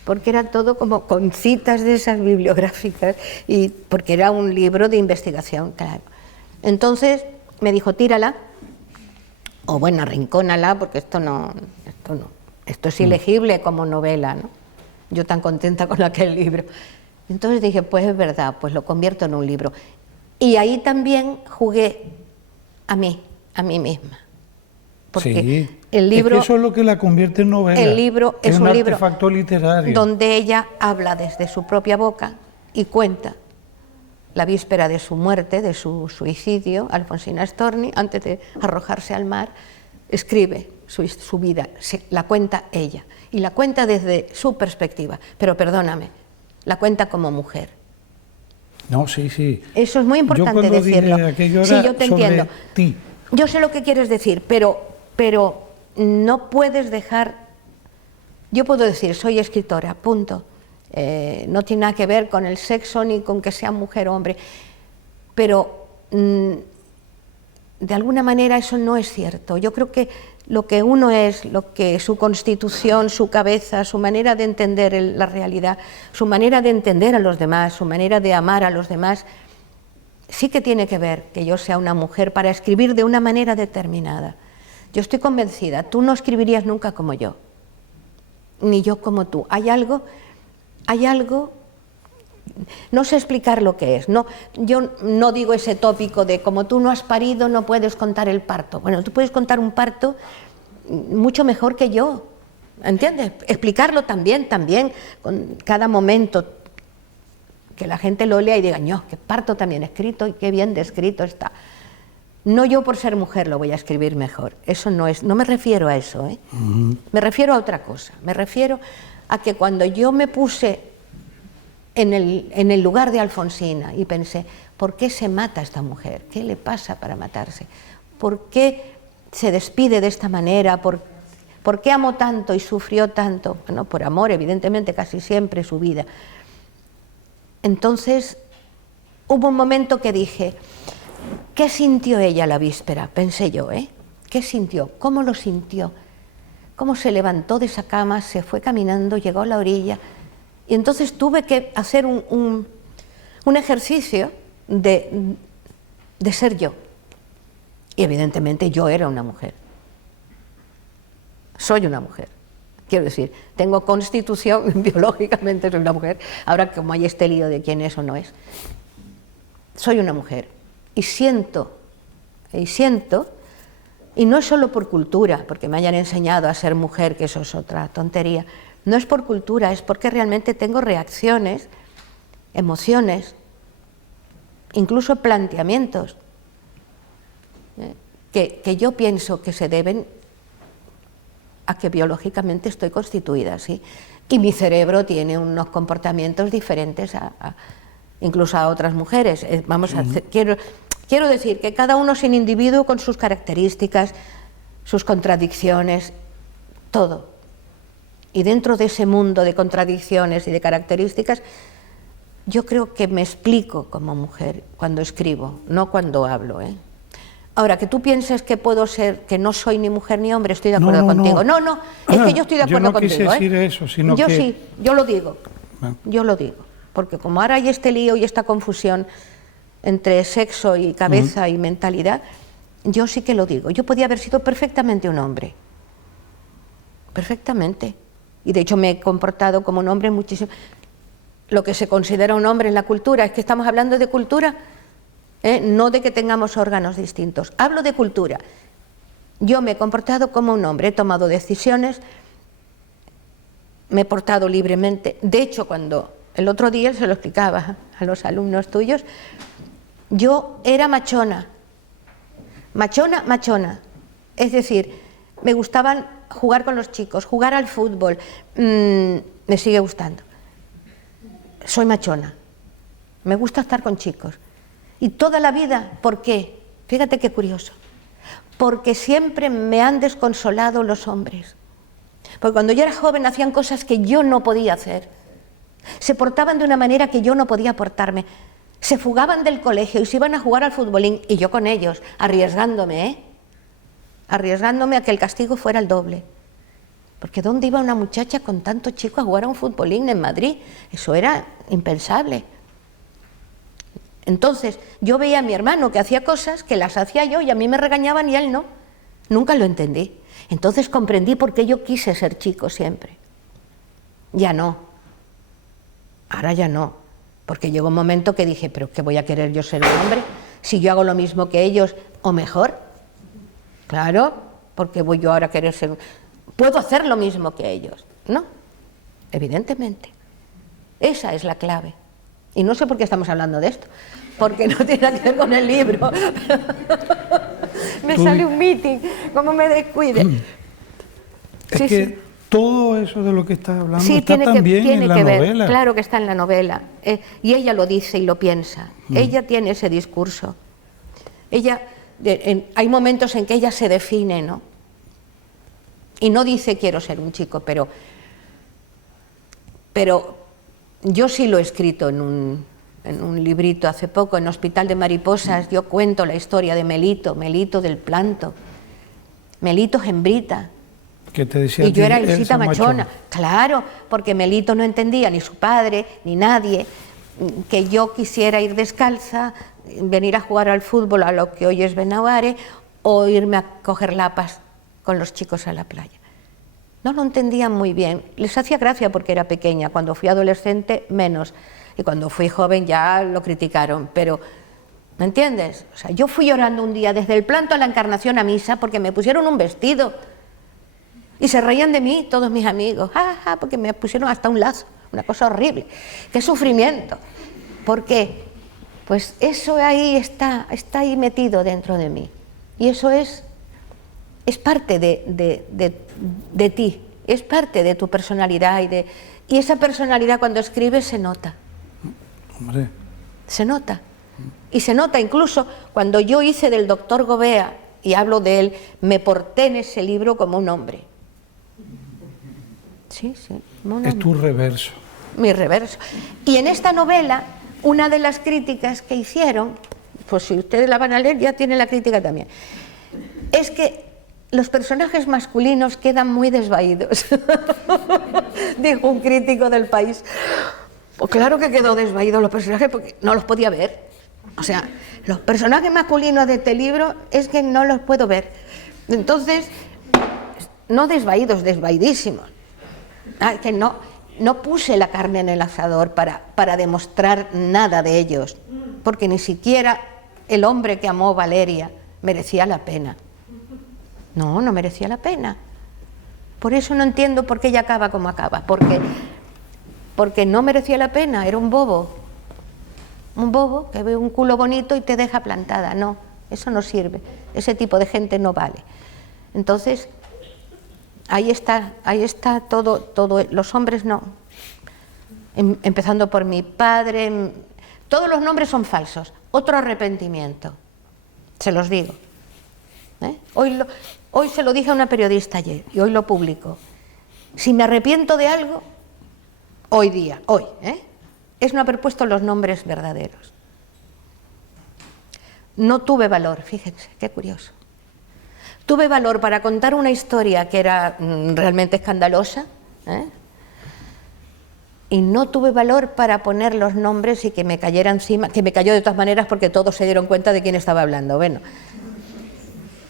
porque era todo como con citas de esas bibliográficas, y porque era un libro de investigación, claro. Entonces me dijo, tírala, o bueno, arrincónala, porque esto es ilegible como novela, ¿no? Yo tan contenta con aquel libro. Entonces dije, pues es verdad, pues lo convierto en un libro. Y ahí también jugué a mí misma. Porque sí, el libro, es que eso es lo que la convierte en novela. el libro es un libro artefacto literario. donde ella habla desde su propia boca y cuenta la víspera de su muerte, de su suicidio, Alfonsina Storni, antes de arrojarse al mar, escribe su vida, la cuenta ella, y la cuenta desde su perspectiva, pero perdóname, la cuenta como mujer. No, sí, sí. Eso es muy importante decirlo. Sí, yo te entiendo. Ti. Yo sé lo que quieres decir, pero no puedes dejar... Yo puedo decir, soy escritora, punto. No tiene nada que ver con el sexo ni con que sea mujer o hombre, pero de alguna manera eso no es cierto. Yo creo que lo que uno es, lo que su constitución, su cabeza, su manera de entender la realidad, su manera de entender a los demás, su manera de amar a los demás, sí que tiene que ver que yo sea una mujer para escribir de una manera determinada. Yo estoy convencida, tú no escribirías nunca como yo, ni yo como tú. Hay algo, no sé explicar lo que es, yo no digo ese tópico de como tú no has parido no puedes contar el parto. Bueno, tú puedes contar un parto mucho mejor que yo, ¿entiendes? Explicarlo también, con cada momento, que la gente lo lea y diga, no, qué parto también escrito y qué bien descrito está. No yo por ser mujer lo voy a escribir mejor, eso no me refiero a eso, ¿eh? Me refiero a otra cosa, me refiero a que cuando yo me puse en el lugar de Alfonsina y pensé, ¿por qué se mata esta mujer? ¿Qué le pasa para matarse? ¿Por qué se despide de esta manera? ¿Por qué amó tanto y sufrió tanto? Bueno, por amor, evidentemente, casi siempre su vida. Entonces, hubo un momento que dije, ¿qué sintió ella la víspera? Pensé yo, ¿eh? ¿Qué sintió? ¿Cómo lo sintió? ¿Cómo se levantó de esa cama, se fue caminando, llegó a la orilla? Y entonces tuve que hacer un ejercicio de ser yo. Y evidentemente yo era una mujer. Soy una mujer. Quiero decir, tengo constitución, biológicamente soy una mujer. Ahora como hay este lío de quién es o no es. Soy una mujer. Y siento, y no es solo por cultura, porque me hayan enseñado a ser mujer, que eso es otra tontería. No es por cultura, es porque realmente tengo reacciones, emociones, incluso planteamientos, que yo pienso que se deben a que biológicamente estoy constituida, ¿sí? Y mi cerebro tiene unos comportamientos diferentes incluso a otras mujeres. Quiero decir que cada uno es un individuo con sus características, sus contradicciones, todo. Y dentro de ese mundo de contradicciones y de características, yo creo que me explico como mujer cuando escribo, no cuando hablo, ¿eh? Ahora, que tú pienses que puedo ser, que no soy ni mujer ni hombre, estoy de acuerdo contigo. No, es que yo estoy de acuerdo contigo. Yo no quise decir eso, sino yo que... sí, yo lo digo, porque como ahora hay este lío y esta confusión entre sexo y cabeza y mentalidad, yo sí que lo digo. Yo podía haber sido perfectamente un hombre, perfectamente. Y de hecho me he comportado como un hombre muchísimo. Lo que se considera un hombre en la cultura, es que estamos hablando de cultura, no de que tengamos órganos distintos. Hablo de cultura. Yo me he comportado como un hombre, he tomado decisiones, me he portado libremente. De hecho, cuando el otro día se lo explicaba a los alumnos tuyos, yo era machona. Es decir, me gustaban jugar con los chicos, jugar al fútbol, me sigue gustando. Soy machona, me gusta estar con chicos. Y toda la vida, ¿por qué? Fíjate qué curioso. Porque siempre me han desconsolado los hombres. Porque cuando yo era joven hacían cosas que yo no podía hacer. Se portaban de una manera que yo no podía portarme. Se fugaban del colegio y se iban a jugar al futbolín, y yo con ellos, arriesgándome a que el castigo fuera el doble. Porque ¿dónde iba una muchacha con tantos chicos a jugar a un futbolín en Madrid? Eso era impensable. Entonces, yo veía a mi hermano que hacía cosas que las hacía yo y a mí me regañaban y a él no. Nunca lo entendí. Entonces comprendí por qué yo quise ser chico siempre. Ya no. Ahora ya no. Porque llegó un momento que dije, ¿pero qué voy a querer yo ser un hombre? Si yo hago lo mismo que ellos o mejor. Claro, porque voy yo ahora a querer ser... ¿Puedo hacer lo mismo que ellos? No, evidentemente. Esa es la clave. Y no sé por qué estamos hablando de esto, porque no tiene nada que ver con el libro. Me sale un meeting, ¿cómo me descuide? Es Sí, que sí. todo eso de lo que estás hablando Sí, está también en la que ver. novela. Claro que está en la novela. Y ella lo dice y lo piensa. Ella tiene ese discurso. Ella, hay momentos en que ella se define, ¿no? Y no dice quiero ser un chico, pero yo sí lo he escrito en un librito hace poco, en Hospital de Mariposas. Yo cuento la historia de Melito del planto, Melito hembrita. Que te decía Y yo era Elsa Elsita Machona. Claro, porque Melito no entendía, ni su padre, ni nadie, que yo quisiera ir descalza, venir a jugar al fútbol a lo que hoy es Benaguare, o irme a coger lapas con los chicos a la playa. No lo entendían muy bien. Les hacía gracia porque era pequeña. Cuando fui adolescente, menos. Y cuando fui joven ya lo criticaron. Pero, ¿me entiendes? O sea, yo fui llorando un día desde el planto a la Encarnación a misa porque me pusieron un vestido. Y se reían de mí todos mis amigos. Porque me pusieron hasta un lazo. Una cosa horrible. ¡Qué sufrimiento! Porque, pues eso ahí está ahí metido dentro de mí. Y eso es parte de ti, es parte de tu personalidad y esa personalidad cuando escribes se nota. Hombre. Se nota. Y se nota incluso cuando yo hice del doctor Gobea, y hablo de él, me porté en ese libro como un hombre. Sí, como un hombre. Es tu reverso. Mi reverso. Y en esta novela, una de las críticas que hicieron, pues si ustedes la van a leer ya tienen la crítica también, es que los personajes masculinos quedan muy desvaídos, dijo un crítico del País. Pues claro que quedó desvaídos los personajes porque no los podía ver. O sea, los personajes masculinos de este libro es que no los puedo ver. Entonces, no desvaídos, desvaidísimos. Que no puse la carne en el asador para demostrar nada de ellos, porque ni siquiera el hombre que amó Valeria merecía la pena. No merecía la pena. Por eso no entiendo por qué ella acaba como acaba, porque no merecía la pena, era un bobo que ve un culo bonito y te deja plantada. No, eso no sirve, ese tipo de gente no vale. Entonces, ahí está todo, los hombres no. Empezando por mi padre, todos los nombres son falsos. Otro arrepentimiento, se los digo. Hoy se lo dije a una periodista ayer y hoy lo publico. Si me arrepiento de algo, hoy, es no haber puesto los nombres verdaderos. No tuve valor, fíjense, qué curioso. Tuve valor para contar una historia que era realmente escandalosa, y no tuve valor para poner los nombres y que me cayera encima, que me cayó de todas maneras porque todos se dieron cuenta de quién estaba hablando. Bueno,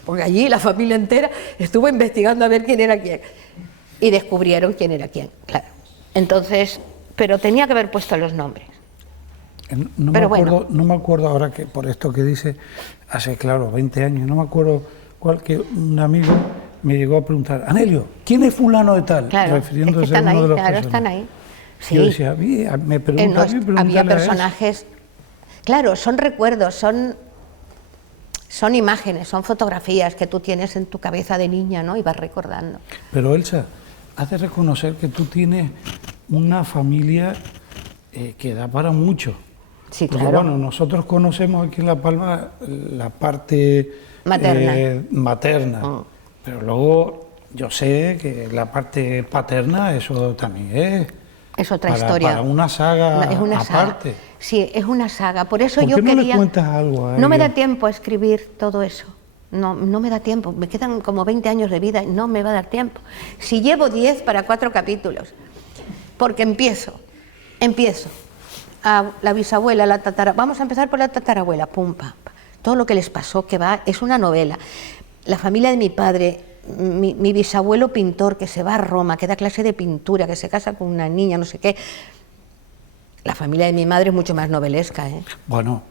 porque allí la familia entera estuvo investigando a ver quién era quién y descubrieron quién era quién, claro. Entonces, pero tenía que haber puesto los nombres. No me acuerdo ahora, que por esto que dice, hace claro 20 años, no me acuerdo cuál, que un amigo me llegó a preguntar, Anelio, ¿quién es fulano de tal? Claro, refiriéndose es que están a uno ahí, de los claro, personajes. están ahí. Sí. Yo decía, me pregunta a mí, había pregúntale a personajes, claro, son recuerdos, son imágenes, son fotografías que tú tienes en tu cabeza de niña, ¿no? Y vas recordando. Pero Elsa, has de reconocer que tú tienes una familia que da para mucho. Sí, porque, claro. bueno, nosotros conocemos aquí en La Palma la parte materna, pero luego yo sé que la parte paterna, eso también es otra historia. Para una saga es una aparte. Saga. Sí, es una saga. Por eso ¿Por yo qué no quería... le cuentas algo a No me ella? da tiempo a escribir todo eso. no me da tiempo, me quedan como 20 años de vida y no me va a dar tiempo. Si llevo 10 para 4 capítulos, porque empiezo a la bisabuela, la vamos a empezar por la tatarabuela, pum, pam, pam. Todo lo que les pasó, que va, es una novela. La familia de mi padre, mi bisabuelo pintor que se va a Roma, que da clase de pintura, que se casa con una niña, no sé qué. La familia de mi madre es mucho más novelesca, ¿eh? Bueno.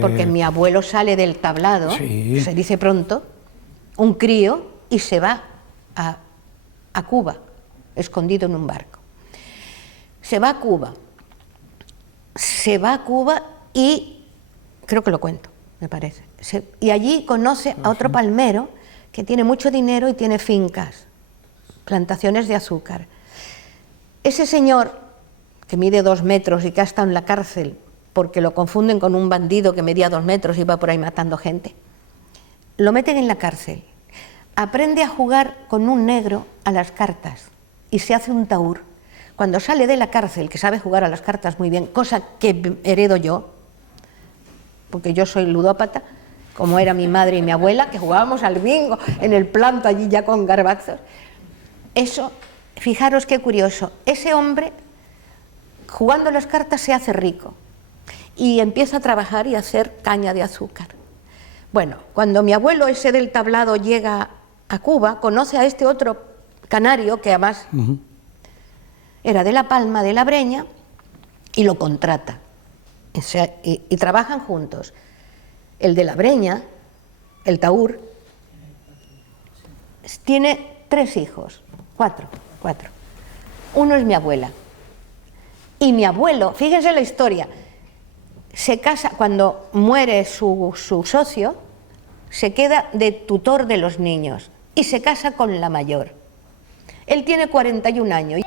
Porque mi abuelo sale del tablado, sí. se dice pronto, un crío, y se va a Cuba, escondido en un barco. Se va a Cuba y, creo que lo cuento, me parece, y allí conoce a otro palmero que tiene mucho dinero y tiene fincas, plantaciones de azúcar. Ese señor, que mide 2 metros y que ha estado en la cárcel porque lo confunden con un bandido que medía 2 metros y iba por ahí matando gente, lo meten en la cárcel, aprende a jugar con un negro a las cartas y se hace un taur. Cuando sale de la cárcel, que sabe jugar a las cartas muy bien, cosa que heredo yo, porque yo soy ludópata, como era mi madre y mi abuela, que jugábamos al bingo en el planto allí ya con garbanzos. Eso, fijaros qué curioso, ese hombre jugando las cartas se hace rico y empieza a trabajar y a hacer caña de azúcar. Bueno, cuando mi abuelo ese del tablado llega a Cuba, conoce a este otro canario que además era de La Palma, de La Breña, y lo contrata. O sea, y trabajan juntos. El de La Breña, el taur, tiene 3 hijos, cuatro. Uno es mi abuela. Y mi abuelo, fíjense la historia, se casa, cuando muere su socio, se queda de tutor de los niños y se casa con la mayor. Él tiene 41 años.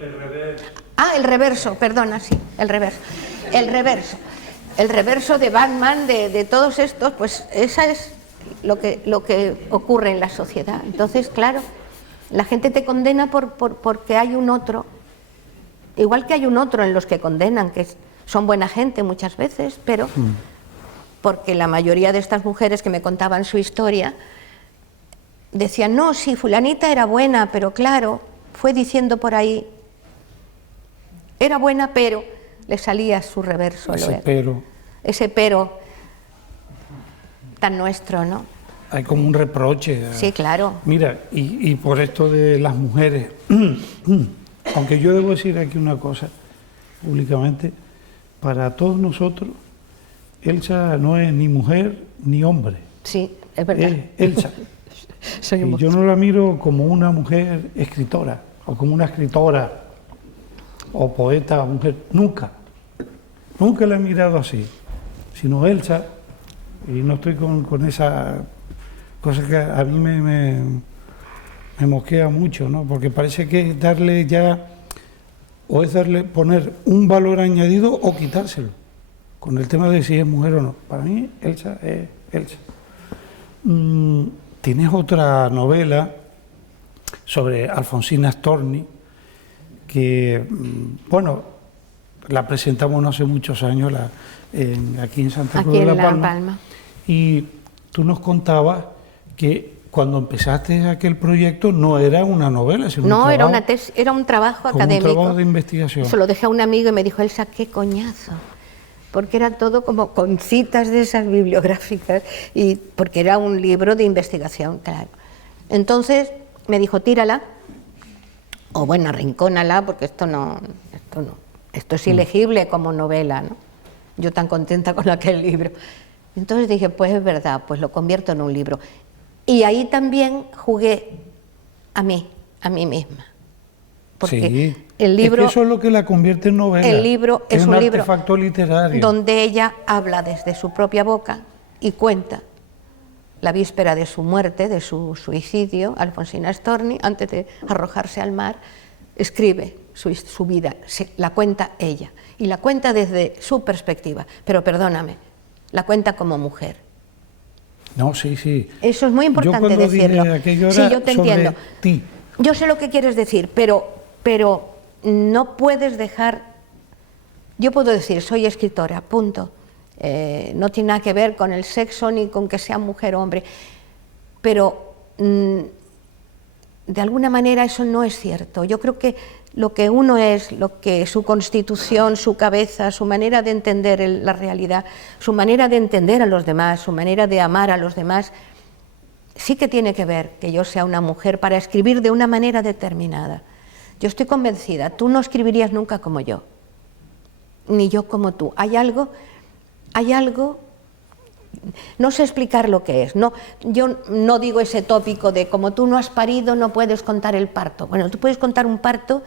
El reverso. Ah, el reverso, perdona, sí, el reverso. El reverso de Batman, de todos estos, pues esa es lo que ocurre en la sociedad. Entonces, claro, la gente te condena porque hay un otro. Igual que hay un otro en los que condenan, que son buena gente muchas veces, pero porque la mayoría de estas mujeres que me contaban su historia decían, no, sí, fulanita era buena, pero claro, fue diciendo por ahí, era buena, pero le salía su reverso. Ese pero tan nuestro, ¿no? Hay como un reproche. Sí, claro. Mira, y por esto de las mujeres, aunque yo debo decir aquí una cosa públicamente, para todos nosotros, Elsa no es ni mujer ni hombre. Sí, es verdad. Es Elsa. Y yo no la miro como una mujer escritora, o como una escritora, o poeta, o mujer, nunca la he mirado así, sino Elsa, y no estoy con esa cosa que a mí me mosquea mucho, ¿no? Porque parece que es darle ya, o es poner un valor añadido o quitárselo, con el tema de si es mujer o no. Para mí Elsa es Elsa. Tienes otra novela sobre Alfonsina Storni, que, bueno, la presentamos no hace muchos años aquí en Santa Cruz de La Palma. Y tú nos contabas que cuando empezaste aquel proyecto no era una novela, sino no, era una tesis, era un trabajo académico. Un trabajo de investigación. Se lo dejé a un amigo y me dijo, Elsa, qué coñazo. Porque era todo como con citas de esas bibliográficas, y porque era un libro de investigación, claro. Entonces me dijo, tírala, o bueno, arrincónala, porque esto es ilegible como novela, ¿no? Yo tan contenta con aquel libro. Entonces dije, pues es verdad, pues lo convierto en un libro. Y ahí también jugué a mí misma. Porque sí, el libro, es que eso es lo que la convierte en novela. El libro es un libro artefacto literario donde ella habla desde su propia boca y cuenta la víspera de su muerte, de su suicidio, Alfonsina Storni, antes de arrojarse al mar, escribe su vida, la cuenta ella, y la cuenta desde su perspectiva, pero perdóname, la cuenta como mujer. No, sí. Eso es muy importante decirlo. Sí, yo te entiendo. Ti. Yo sé lo que quieres decir, pero no puedes dejar... Yo puedo decir, soy escritora, punto. no tiene nada que ver con el sexo ni con que sea mujer o hombre, pero de alguna manera eso no es cierto. Yo creo que lo que uno es, lo que su constitución, su cabeza, su manera de entender la realidad, su manera de entender a los demás, su manera de amar a los demás, sí que tiene que ver que yo sea una mujer para escribir de una manera determinada. Yo estoy convencida, tú no escribirías nunca como yo, ni yo como tú. Hay algo, no sé explicar lo que es. No, yo no digo ese tópico de como tú no has parido no puedes contar el parto. Bueno, tú puedes contar un parto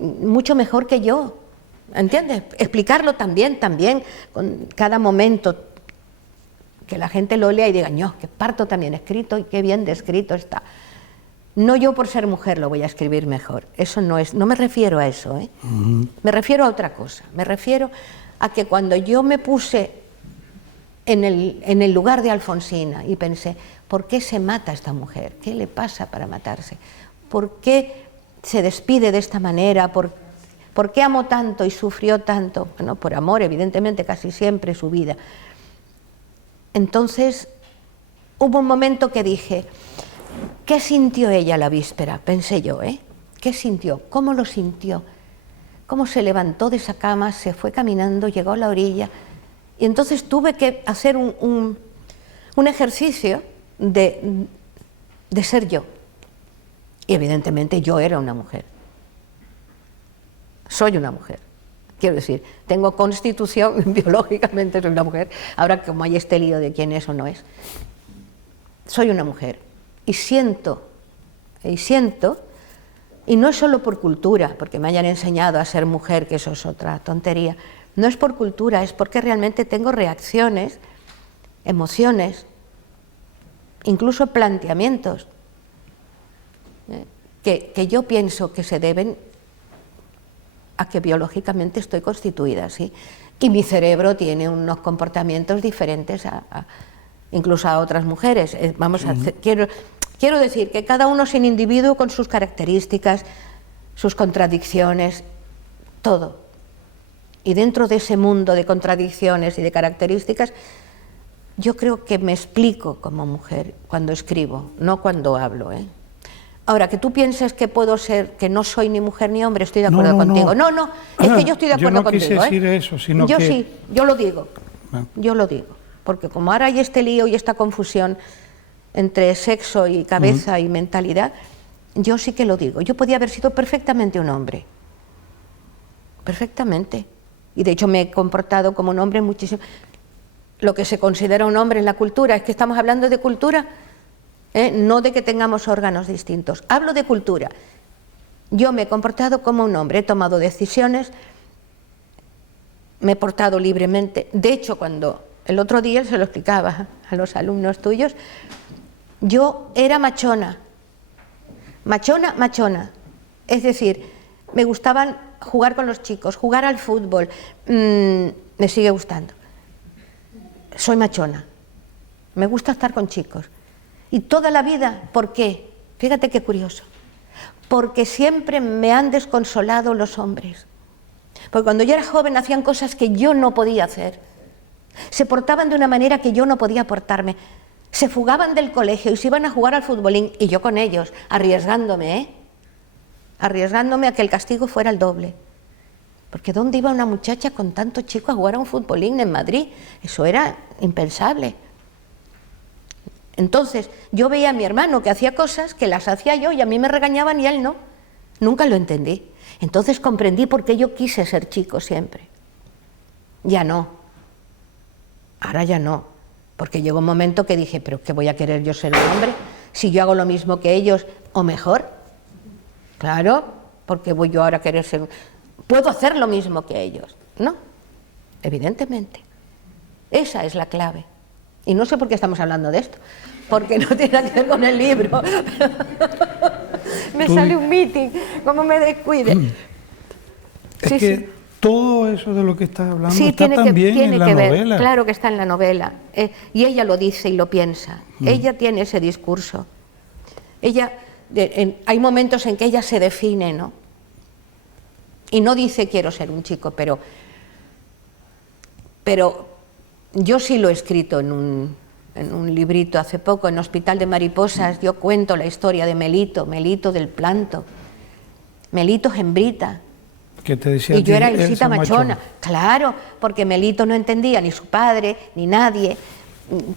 mucho mejor que yo, ¿entiendes? Explicarlo también, con cada momento, que la gente lo lea y diga, no, qué parto también escrito y qué bien descrito está. No yo por ser mujer lo voy a escribir mejor, eso no es, no me refiero a eso, ¿eh? Me refiero a otra cosa, me refiero a que cuando yo me puse en el lugar de Alfonsina y pensé, ¿por qué se mata a esta mujer? ¿Qué le pasa para matarse? ¿Por qué se despide de esta manera? ¿Por qué amó tanto y sufrió tanto? Bueno, por amor, evidentemente, casi siempre su vida. Entonces, hubo un momento que dije, ¿qué sintió ella la víspera? Pensé yo, ¿eh? ¿Qué sintió? ¿Cómo lo sintió? ¿Cómo se levantó de esa cama, se fue caminando, llegó a la orilla? Y entonces tuve que hacer un ejercicio de ser yo. Y evidentemente yo era una mujer. Soy una mujer. Quiero decir, tengo constitución, biológicamente soy una mujer. Ahora, como hay este lío de quién es o no es, soy una mujer. Y siento, y no es solo por cultura, porque me hayan enseñado a ser mujer, que eso es otra tontería, no es por cultura, es porque realmente tengo reacciones, emociones, incluso planteamientos, que yo pienso que se deben a que biológicamente estoy constituida, ¿sí? Y mi cerebro tiene unos comportamientos diferentes incluso a otras mujeres. Vamos a hacer, quiero decir que cada uno es un individuo con sus características, sus contradicciones, todo. Y dentro de ese mundo de contradicciones y de características, yo creo que me explico como mujer cuando escribo, no cuando hablo, ¿eh? Ahora, que tú pienses que puedo ser, que no soy ni mujer ni hombre, estoy de acuerdo contigo. No, es que yo estoy de acuerdo contigo. Yo no quise decir eso, sino yo que... sí, yo lo digo, yo lo digo. Porque como ahora hay este lío y esta confusión entre sexo y cabeza y mentalidad, yo sí que lo digo. Yo podía haber sido perfectamente un hombre. Perfectamente. Y de hecho me he comportado como un hombre muchísimo. Lo que se considera un hombre en la cultura, es que estamos hablando de cultura, no de que tengamos órganos distintos. Hablo de cultura. Yo me he comportado como un hombre, he tomado decisiones, me he portado libremente. De hecho, cuando el otro día se lo explicaba a los alumnos tuyos, yo era machona. Es decir, me gustaban jugar con los chicos, jugar al fútbol, me sigue gustando. Soy machona, me gusta estar con chicos. Y toda la vida, ¿por qué? Fíjate qué curioso. Porque siempre me han desconsolado los hombres. Porque cuando yo era joven hacían cosas que yo no podía hacer. Se portaban de una manera que yo no podía portarme. Se fugaban del colegio y se iban a jugar al futbolín, y yo con ellos, arriesgándome, arriesgándome a que el castigo fuera el doble. Porque ¿dónde iba una muchacha con tantos chicos a jugar a un futbolín en Madrid? Eso era impensable. Entonces, yo veía a mi hermano que hacía cosas que las hacía yo y a mí me regañaban y a él no. Nunca lo entendí. Entonces comprendí por qué yo quise ser chico siempre. Ya no. Ahora ya no. Porque llegó un momento que dije, ¿pero qué voy a querer yo ser un hombre? Si yo hago lo mismo que ellos, o mejor. Claro, porque voy yo ahora a querer ser... ¿Puedo hacer lo mismo que ellos? No, evidentemente. Esa es la clave. Y no sé por qué estamos hablando de esto, porque no tiene nada que ver con el libro. Me sale un meeting, como me descuide. Es que todo eso de lo que estás hablando sí, está también en la novela. Claro que está en la novela. Y ella lo dice y lo piensa. Ella tiene ese discurso. Hay momentos en que ella se define, ¿no? Y no dice quiero ser un chico, pero Yo sí lo he escrito en un librito hace poco, en Hospital de Mariposas. Yo cuento la historia de Melito, Melito del Planto, Melito Gembrita. Que te decía Y yo era Elsita Elsa Machona. Claro, porque Melito no entendía, ni su padre, ni nadie,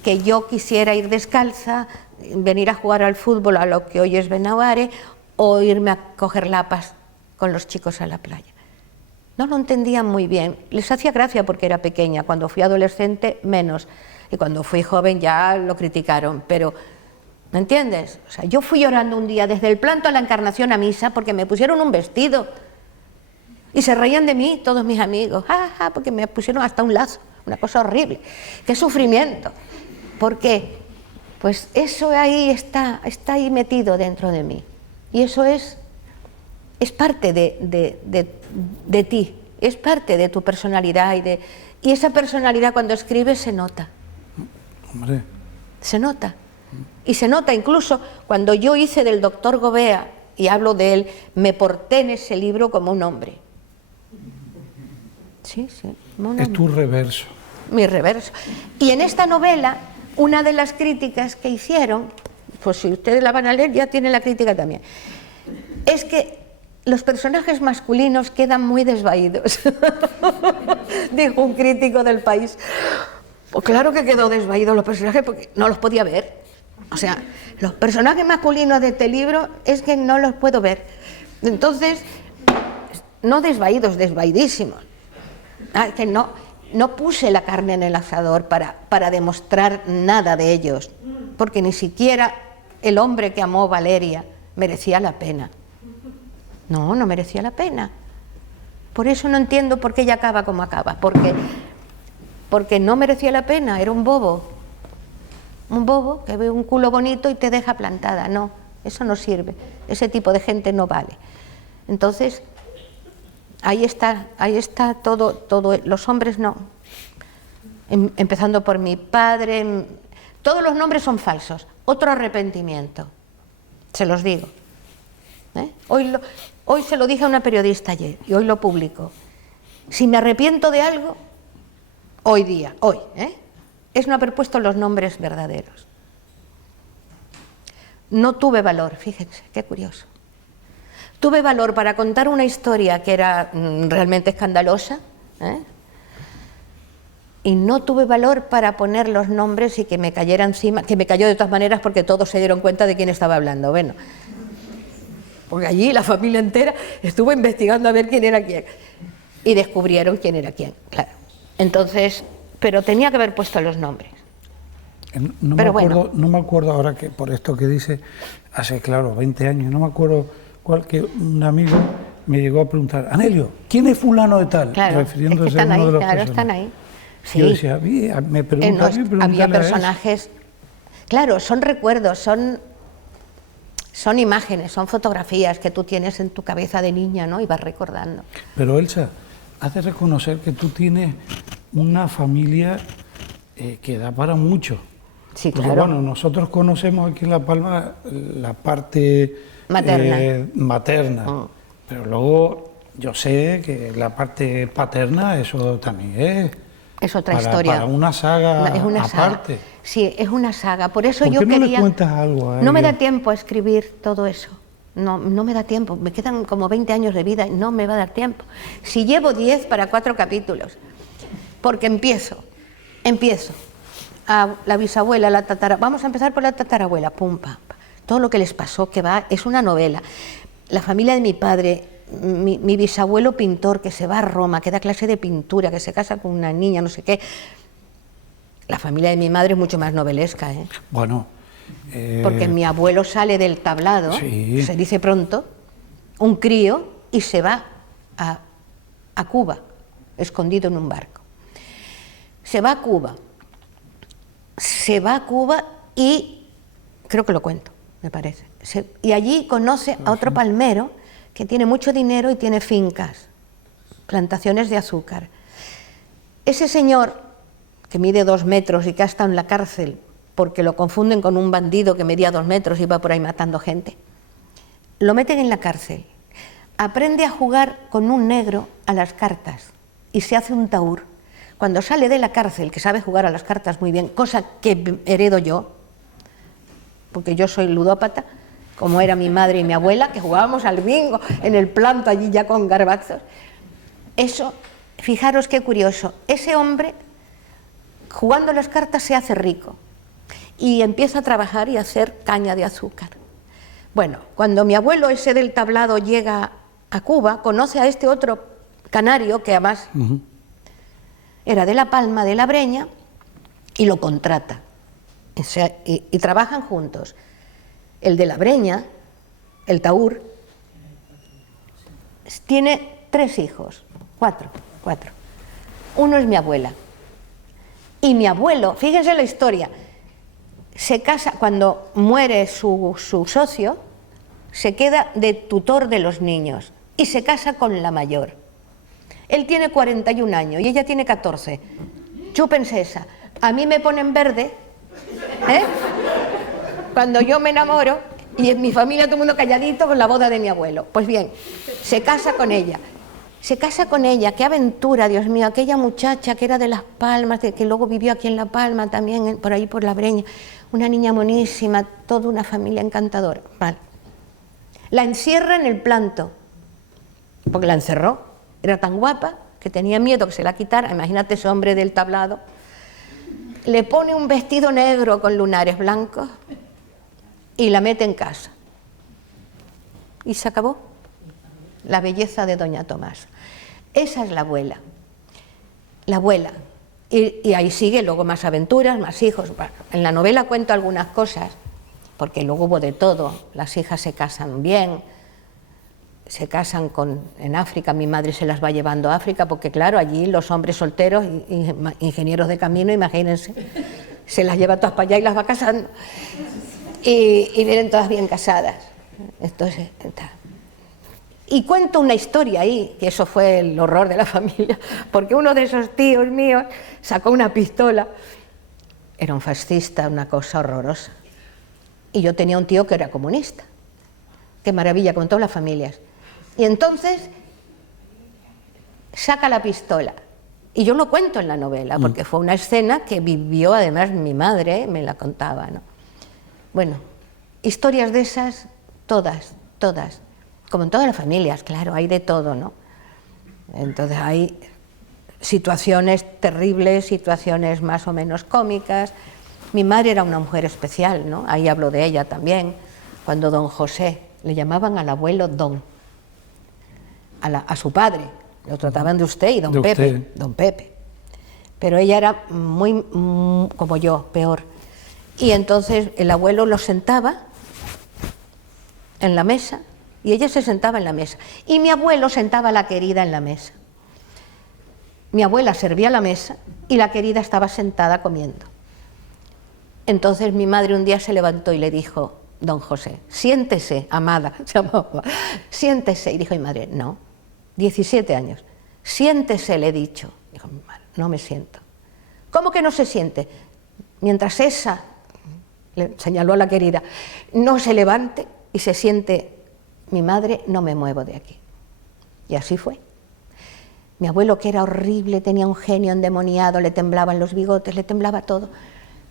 que yo quisiera ir descalza, venir a jugar al fútbol a lo que hoy es Benaguare, o irme a coger lapas con los chicos a la playa. No lo entendían muy bien. Les hacía gracia porque era pequeña. Cuando fui adolescente, menos. Y cuando fui joven ya lo criticaron. Pero, ¿me entiendes? O sea, yo fui llorando un día desde el Planto a la Encarnación a misa porque me pusieron un vestido. Y se reían de mí todos mis amigos. Porque me pusieron hasta un lazo. Una cosa horrible. ¡Qué sufrimiento! ¿Por qué? Pues eso ahí está ahí metido dentro de mí. Y eso es parte de ti, es parte de tu personalidad y esa personalidad cuando escribes se nota. Hombre. Se nota. Y se nota incluso cuando yo hice del doctor Gobea, y hablo de él, me porté en ese libro como un hombre. Sí, como un hombre. Es tu reverso. Mi reverso. Y en esta novela, una de las críticas que hicieron, pues si ustedes la van a leer ya tienen la crítica también, es que los personajes masculinos quedan muy desvaídos. Dijo un crítico del País. Pues claro que quedó desvaídos los personajes porque no los podía ver. O sea, los personajes masculinos de este libro es que no los puedo ver. Entonces, no desvaídos, desvaidísimos. Que no puse la carne en el asador para demostrar nada de ellos, porque ni siquiera el hombre que amó Valeria merecía la pena. No merecía la pena. Por eso no entiendo por qué ella acaba como acaba, porque no merecía la pena, era un bobo que ve un culo bonito y te deja plantada. No, eso no sirve, ese tipo de gente no vale. Entonces, ahí está todo, los hombres no, empezando por mi padre, todos los nombres son falsos. Otro arrepentimiento, se los digo. Hoy se lo dije a una periodista ayer y hoy lo publico. Si me arrepiento de algo, hoy, es no haber puesto los nombres verdaderos. No tuve valor, fíjense, qué curioso. Tuve valor para contar una historia que era realmente escandalosa, y no tuve valor para poner los nombres y que me cayera encima, que me cayó de todas maneras porque todos se dieron cuenta de quién estaba hablando. Bueno, porque allí la familia entera estuvo investigando a ver quién era quién y descubrieron quién era quién, claro. Entonces, pero tenía que haber puesto los nombres. No me acuerdo ahora, que por esto que dice, hace claro 20 años, no me acuerdo cuál, que un amigo me llegó a preguntar: Anelio, ¿quién es fulano de tal? Claro, refiriéndose es que están a uno ahí, de los claro, personajes. están ahí. Sí. Yo decía, me pregunta a mí, había pregúntale a personajes, claro, son recuerdos, son imágenes, son fotografías que tú tienes en tu cabeza de niña, ¿no? Y vas recordando. Pero Elsa, has de reconocer que tú tienes una familia que da para mucho. Sí, porque, claro. bueno, nosotros conocemos aquí en La Palma la parte materna, pero luego yo sé que la parte paterna, eso también es otra historia. Para una saga es una aparte. Saga. Sí, es una saga. Por eso yo ¿Por qué quería... no le cuentas algo a No me ella? da tiempo a escribir todo eso. No me da tiempo. Me quedan como 20 años de vida y no me va a dar tiempo. Si llevo 10 para 4 capítulos, porque empiezo a la bisabuela, la tatarabuela. Vamos a empezar por la tatarabuela, pum, pam, pam. Todo lo que les pasó, que va, es una novela. La familia de mi padre, mi bisabuelo pintor que se va a Roma, que da clase de pintura, que se casa con una niña, no sé qué. La familia de mi madre es mucho más novelesca, ¿eh? Bueno. Porque mi abuelo sale del tablado, sí. se dice pronto, un crío, y se va a Cuba, escondido en un barco. Se va a Cuba y, creo que lo cuento, me parece, y allí conoce a otro palmero que tiene mucho dinero y tiene fincas, plantaciones de azúcar. Ese señor, que mide 2 metros y que ha estado en la cárcel porque lo confunden con un bandido que medía 2 metros y iba por ahí matando gente, lo meten en la cárcel, aprende a jugar con un negro a las cartas y se hace un tahur. Cuando sale de la cárcel, que sabe jugar a las cartas muy bien, cosa que heredo yo, porque yo soy ludópata, como era mi madre y mi abuela, que jugábamos al bingo en el planto allí ya con garbanzos. Eso, fijaros qué curioso, ese hombre jugando las cartas se hace rico y empieza a trabajar y a hacer caña de azúcar. Bueno, cuando mi abuelo ese del tablado llega a Cuba, conoce a este otro canario que además era de La Palma, de La Breña, y lo contrata. O sea, y trabajan juntos. El de La Breña, el Taur, tiene 3 hijos, cuatro. Uno es mi abuela. Y mi abuelo, fíjense la historia, se casa, cuando muere su socio, se queda de tutor de los niños y se casa con la mayor. Él tiene 41 años y ella tiene 14. Chúpense esa. A mí me ponen verde, cuando yo me enamoro, y en mi familia todo el mundo calladito con la boda de mi abuelo. Pues bien, se casa con ella. Se casa con ella, qué aventura, Dios mío, aquella muchacha que era de Las Palmas, que luego vivió aquí en La Palma también, por ahí por La Breña, una niña monísima, toda una familia encantadora. Vale. La encierra en el planto, porque la encerró, era tan guapa que tenía miedo que se la quitara, imagínate ese hombre del tablado. Le pone un vestido negro con lunares blancos y la mete en casa. Y se acabó la belleza de doña Tomasa. Esa es la abuela. La abuela. Y ahí sigue luego más aventuras, más hijos. En la novela cuento algunas cosas, porque luego hubo de todo. Las hijas se casan bien, se casan en África, mi madre se las va llevando a África, porque claro, allí los hombres solteros, ingenieros de camino, imagínense, se las lleva todas para allá y las va casando. Y vienen todas bien casadas. Entonces, y cuento una historia ahí, que eso fue el horror de la familia, porque uno de esos tíos míos sacó una pistola, era un fascista, una cosa horrorosa, y yo tenía un tío que era comunista. Qué maravilla, con todas las familias. Y entonces saca la pistola, y yo lo cuento en la novela, porque fue una escena que vivió además mi madre, me la contaba, ¿no? Bueno, historias de esas, todas, como en todas las familias, claro, hay de todo, ¿no? Entonces hay situaciones terribles, situaciones más o menos cómicas. Mi madre era una mujer especial, ¿no? Ahí hablo de ella también, cuando don José, le llamaban al abuelo don, a su padre, lo trataban de usted y don Pepe, pero ella era muy como yo, peor. Y entonces el abuelo lo sentaba en la mesa y ella se sentaba en la mesa. Y mi abuelo sentaba a la querida en la mesa. Mi abuela servía la mesa y la querida estaba sentada comiendo. Entonces mi madre un día se levantó y le dijo, don José, siéntese, amada, se llamaba, siéntese. Y dijo mi madre, no, 17 años, siéntese, le he dicho. Dijo mi madre, no me siento. ¿Cómo que no se siente? Mientras esa, le señaló a la querida, no se levante y se siente mi madre, no me muevo de aquí. Y así fue. Mi abuelo, que era horrible, tenía un genio endemoniado, le temblaban los bigotes, le temblaba todo,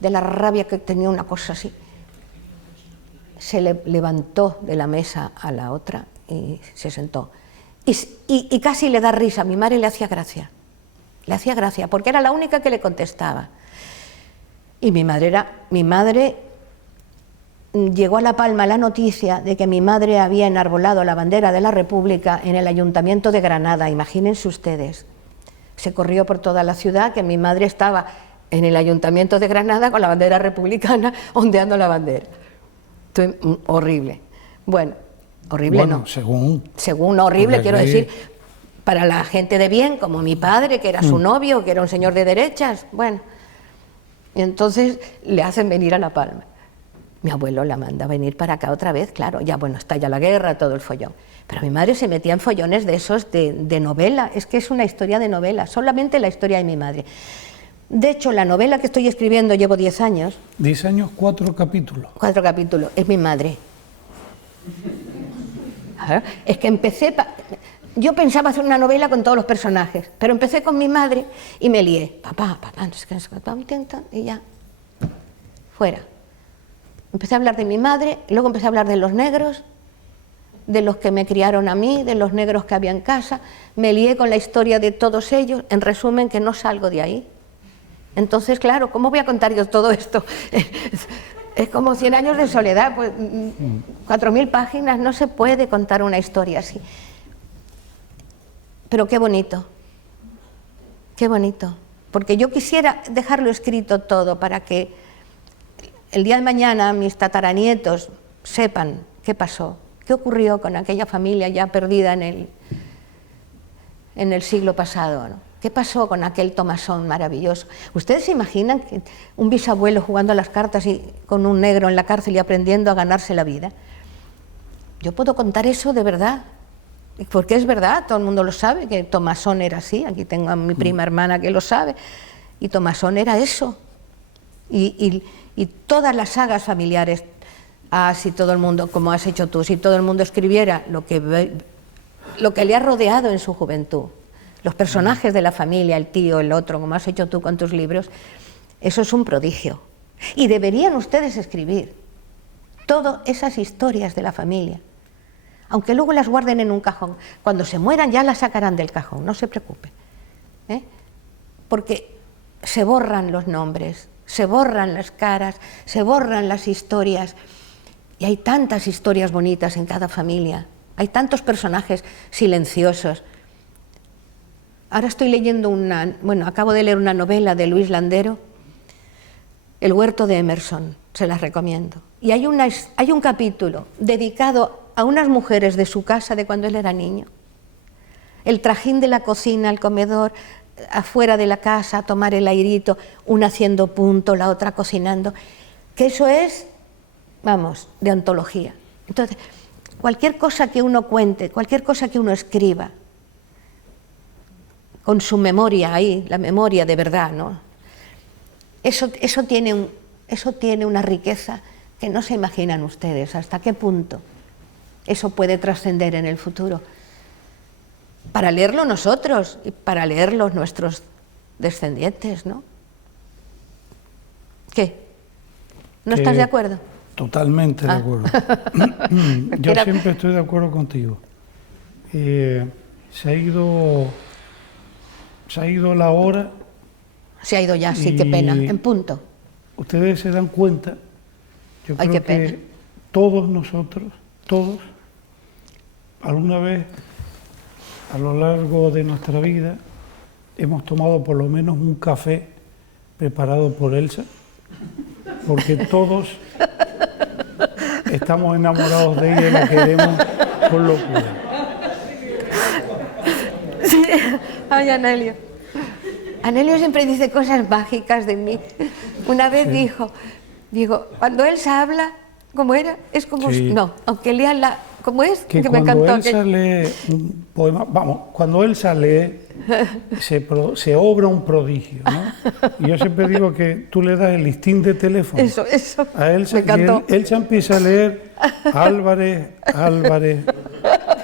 de la rabia que tenía, una cosa así. Se le levantó de la mesa a la otra y se sentó. Y casi le da risa, mi madre le hacía gracia, porque era la única que le contestaba. Y mi madre llegó a La Palma la noticia de que mi madre había enarbolado la bandera de la República en el Ayuntamiento de Granada, imagínense ustedes. Se corrió por toda la ciudad que mi madre estaba en el Ayuntamiento de Granada con la bandera republicana, ondeando la bandera. Horrible. Bueno, horrible no. Según horrible, quiero decir, para la gente de bien, como mi padre, que era su novio, que era un señor de derechas, bueno. Y entonces le hacen venir a La Palma. Mi abuelo la manda a venir para acá otra vez, claro, ya bueno, estalla la guerra, todo el follón. Pero mi madre se metía en follones de esos de novela, es que es una historia de novela, solamente la historia de mi madre. De hecho, la novela que estoy escribiendo, llevo 10 años. 10 años, 4 capítulos. 4 capítulos, es mi madre. Es que empecé, yo pensaba hacer una novela con todos los personajes, pero empecé con mi madre y me lié. Papá, y ya, fuera. Empecé a hablar de mi madre, luego empecé a hablar de los negros, de los que me criaron a mí, de los negros que había en casa. Me lié con la historia de todos ellos, en resumen, que no salgo de ahí. Entonces, claro, ¿cómo voy a contar yo todo esto? Es como 100 años de soledad, pues 4.000 páginas, no se puede contar una historia así. Pero qué bonito, porque yo quisiera dejarlo escrito todo para que el día de mañana mis tataranietos sepan qué pasó, qué ocurrió con aquella familia ya perdida en el siglo pasado, ¿no? ¿Qué pasó con aquel Tomasón maravilloso? ¿Ustedes se imaginan que un bisabuelo jugando a las cartas y con un negro en la cárcel y aprendiendo a ganarse la vida? Yo puedo contar eso de verdad, porque es verdad, todo el mundo lo sabe, que Tomasón era así. Aquí tengo a mi prima hermana que lo sabe, y Tomasón era eso. Y todas las sagas familiares, si todo el mundo, como has hecho tú, si todo el mundo escribiera lo que le ha rodeado en su juventud, los personajes de la familia, el tío, el otro, como has hecho tú con tus libros, eso es un prodigio. Y deberían ustedes escribir todas esas historias de la familia, aunque luego las guarden en un cajón. Cuando se mueran ya las sacarán del cajón, no se preocupen, ¿eh? Porque se borran los nombres, se borran las caras, se borran las historias, y hay tantas historias bonitas en cada familia, hay tantos personajes silenciosos. Ahora estoy leyendo acabo de leer una novela de Luis Landero, El huerto de Emerson, se las recomiendo. Y hay un capítulo dedicado a unas mujeres de su casa de cuando él era niño. El trajín de la cocina, el comedor, afuera de la casa, a tomar el airito, una haciendo punto, la otra cocinando, que eso es, vamos, de antología. Entonces, cualquier cosa que uno cuente, cualquier cosa que uno escriba, con su memoria ahí, la memoria de verdad, ¿no? Eso tiene una riqueza que no se imaginan ustedes hasta qué punto eso puede trascender en el futuro. Para leerlo nosotros y para leerlos nuestros descendientes, ¿no? ¿Qué? ¿No estás de acuerdo? Totalmente de acuerdo. Yo siempre estoy de acuerdo contigo. Se ha ido la hora. Se ha ido ya, sí, qué pena, en punto. Ustedes se dan cuenta, yo creo que todos nosotros, todos, alguna vez a lo largo de nuestra vida hemos tomado por lo menos un café preparado por Elsa, porque todos estamos enamorados de ella y la queremos con locura. Sí. Ay, Anelio. Anelio siempre dice cosas mágicas de mí. Una vez dijo, cuando Elsa habla, ¿cómo era? Es como... Sí. No, aunque lea la... ¿Cómo es? Que me encantó. Elsa lee un poema... Vamos, cuando Elsa lee, se obra un prodigio, ¿no? Y yo siempre digo que tú le das el listín de teléfono eso, a Elsa, me encantó. Y Elsa empieza a leer Álvarez,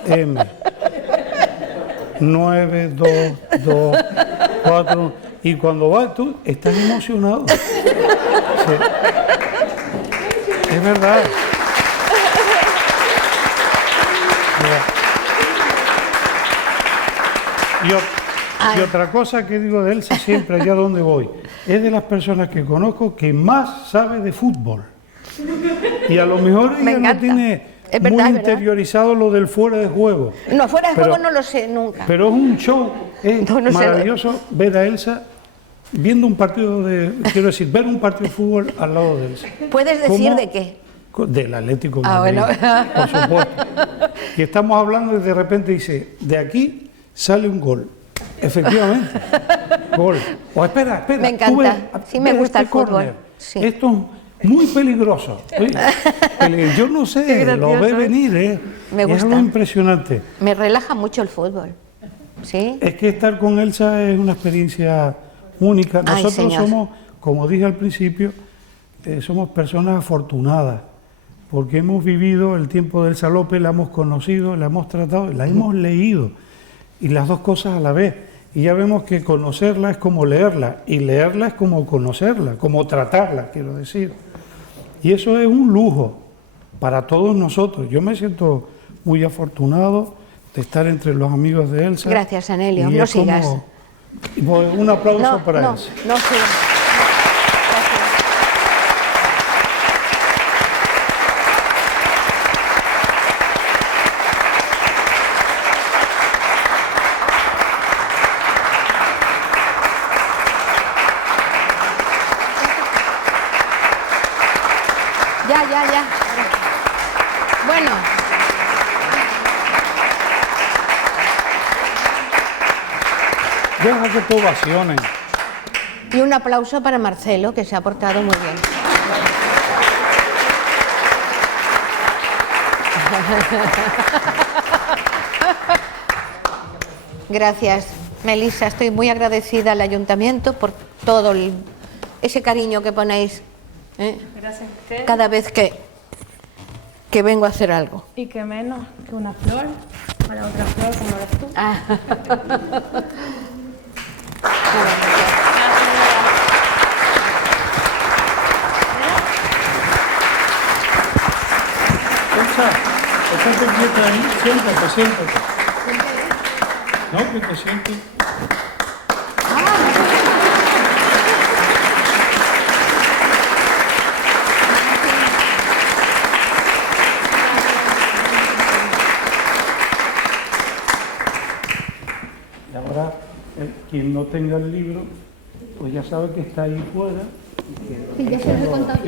M. 9, 2, 2, 4... Y cuando vas tú, estás emocionado. Sí. Es verdad. Y otra cosa que digo de Elsa siempre, allá donde voy, es de las personas que conozco que más sabe de fútbol. Y a lo mejor ella no tiene muy interiorizado lo del fuera de juego. No, fuera de juego no lo sé nunca. Pero es un show, es maravilloso ver a Elsa viendo un partido ver un partido de fútbol al lado de Elsa. ¿Puedes decir de qué? Del Atlético de Madrid, por supuesto. Y estamos hablando y de repente dice, de aquí sale un gol. Efectivamente, gol. O espera. Me encanta, sí me gusta el fútbol. Sí. Esto es muy peligroso. Yo no sé, lo ve venir, Me gusta. Es algo impresionante. Me relaja mucho el fútbol. ¿Sí? Es que estar con Elsa es una experiencia única. Nosotros somos, como dije al principio, somos personas afortunadas, porque hemos vivido el tiempo de Elsa López, la hemos conocido, la hemos tratado, la hemos leído. y las dos cosas a la vez. Y ya vemos que conocerla es como leerla, y leerla es como conocerla, como tratarla, quiero decir. Y eso es un lujo para todos nosotros. Yo me siento muy afortunado de estar entre los amigos de Elsa. Gracias, Anelio. Y No es como- sigas. y pues, un aplauso para no, Elsa. no sigas. Gracias. Ya. Bueno. Deja que te ovacionen. Y un aplauso para Marcelo, que se ha portado muy bien. Gracias, Melissa. Estoy muy agradecida al Ayuntamiento por todo ese cariño que ponéis Gracias a usted. cada vez que vengo a hacer algo. Y que menos que una flor para otra flor como eres tú. Elsa, estate quieta ahí, siéntate. No, que te sientes. Y ahora, quien no tenga el libro, pues ya sabe que está ahí fuera. Sí, ya se lo he contado.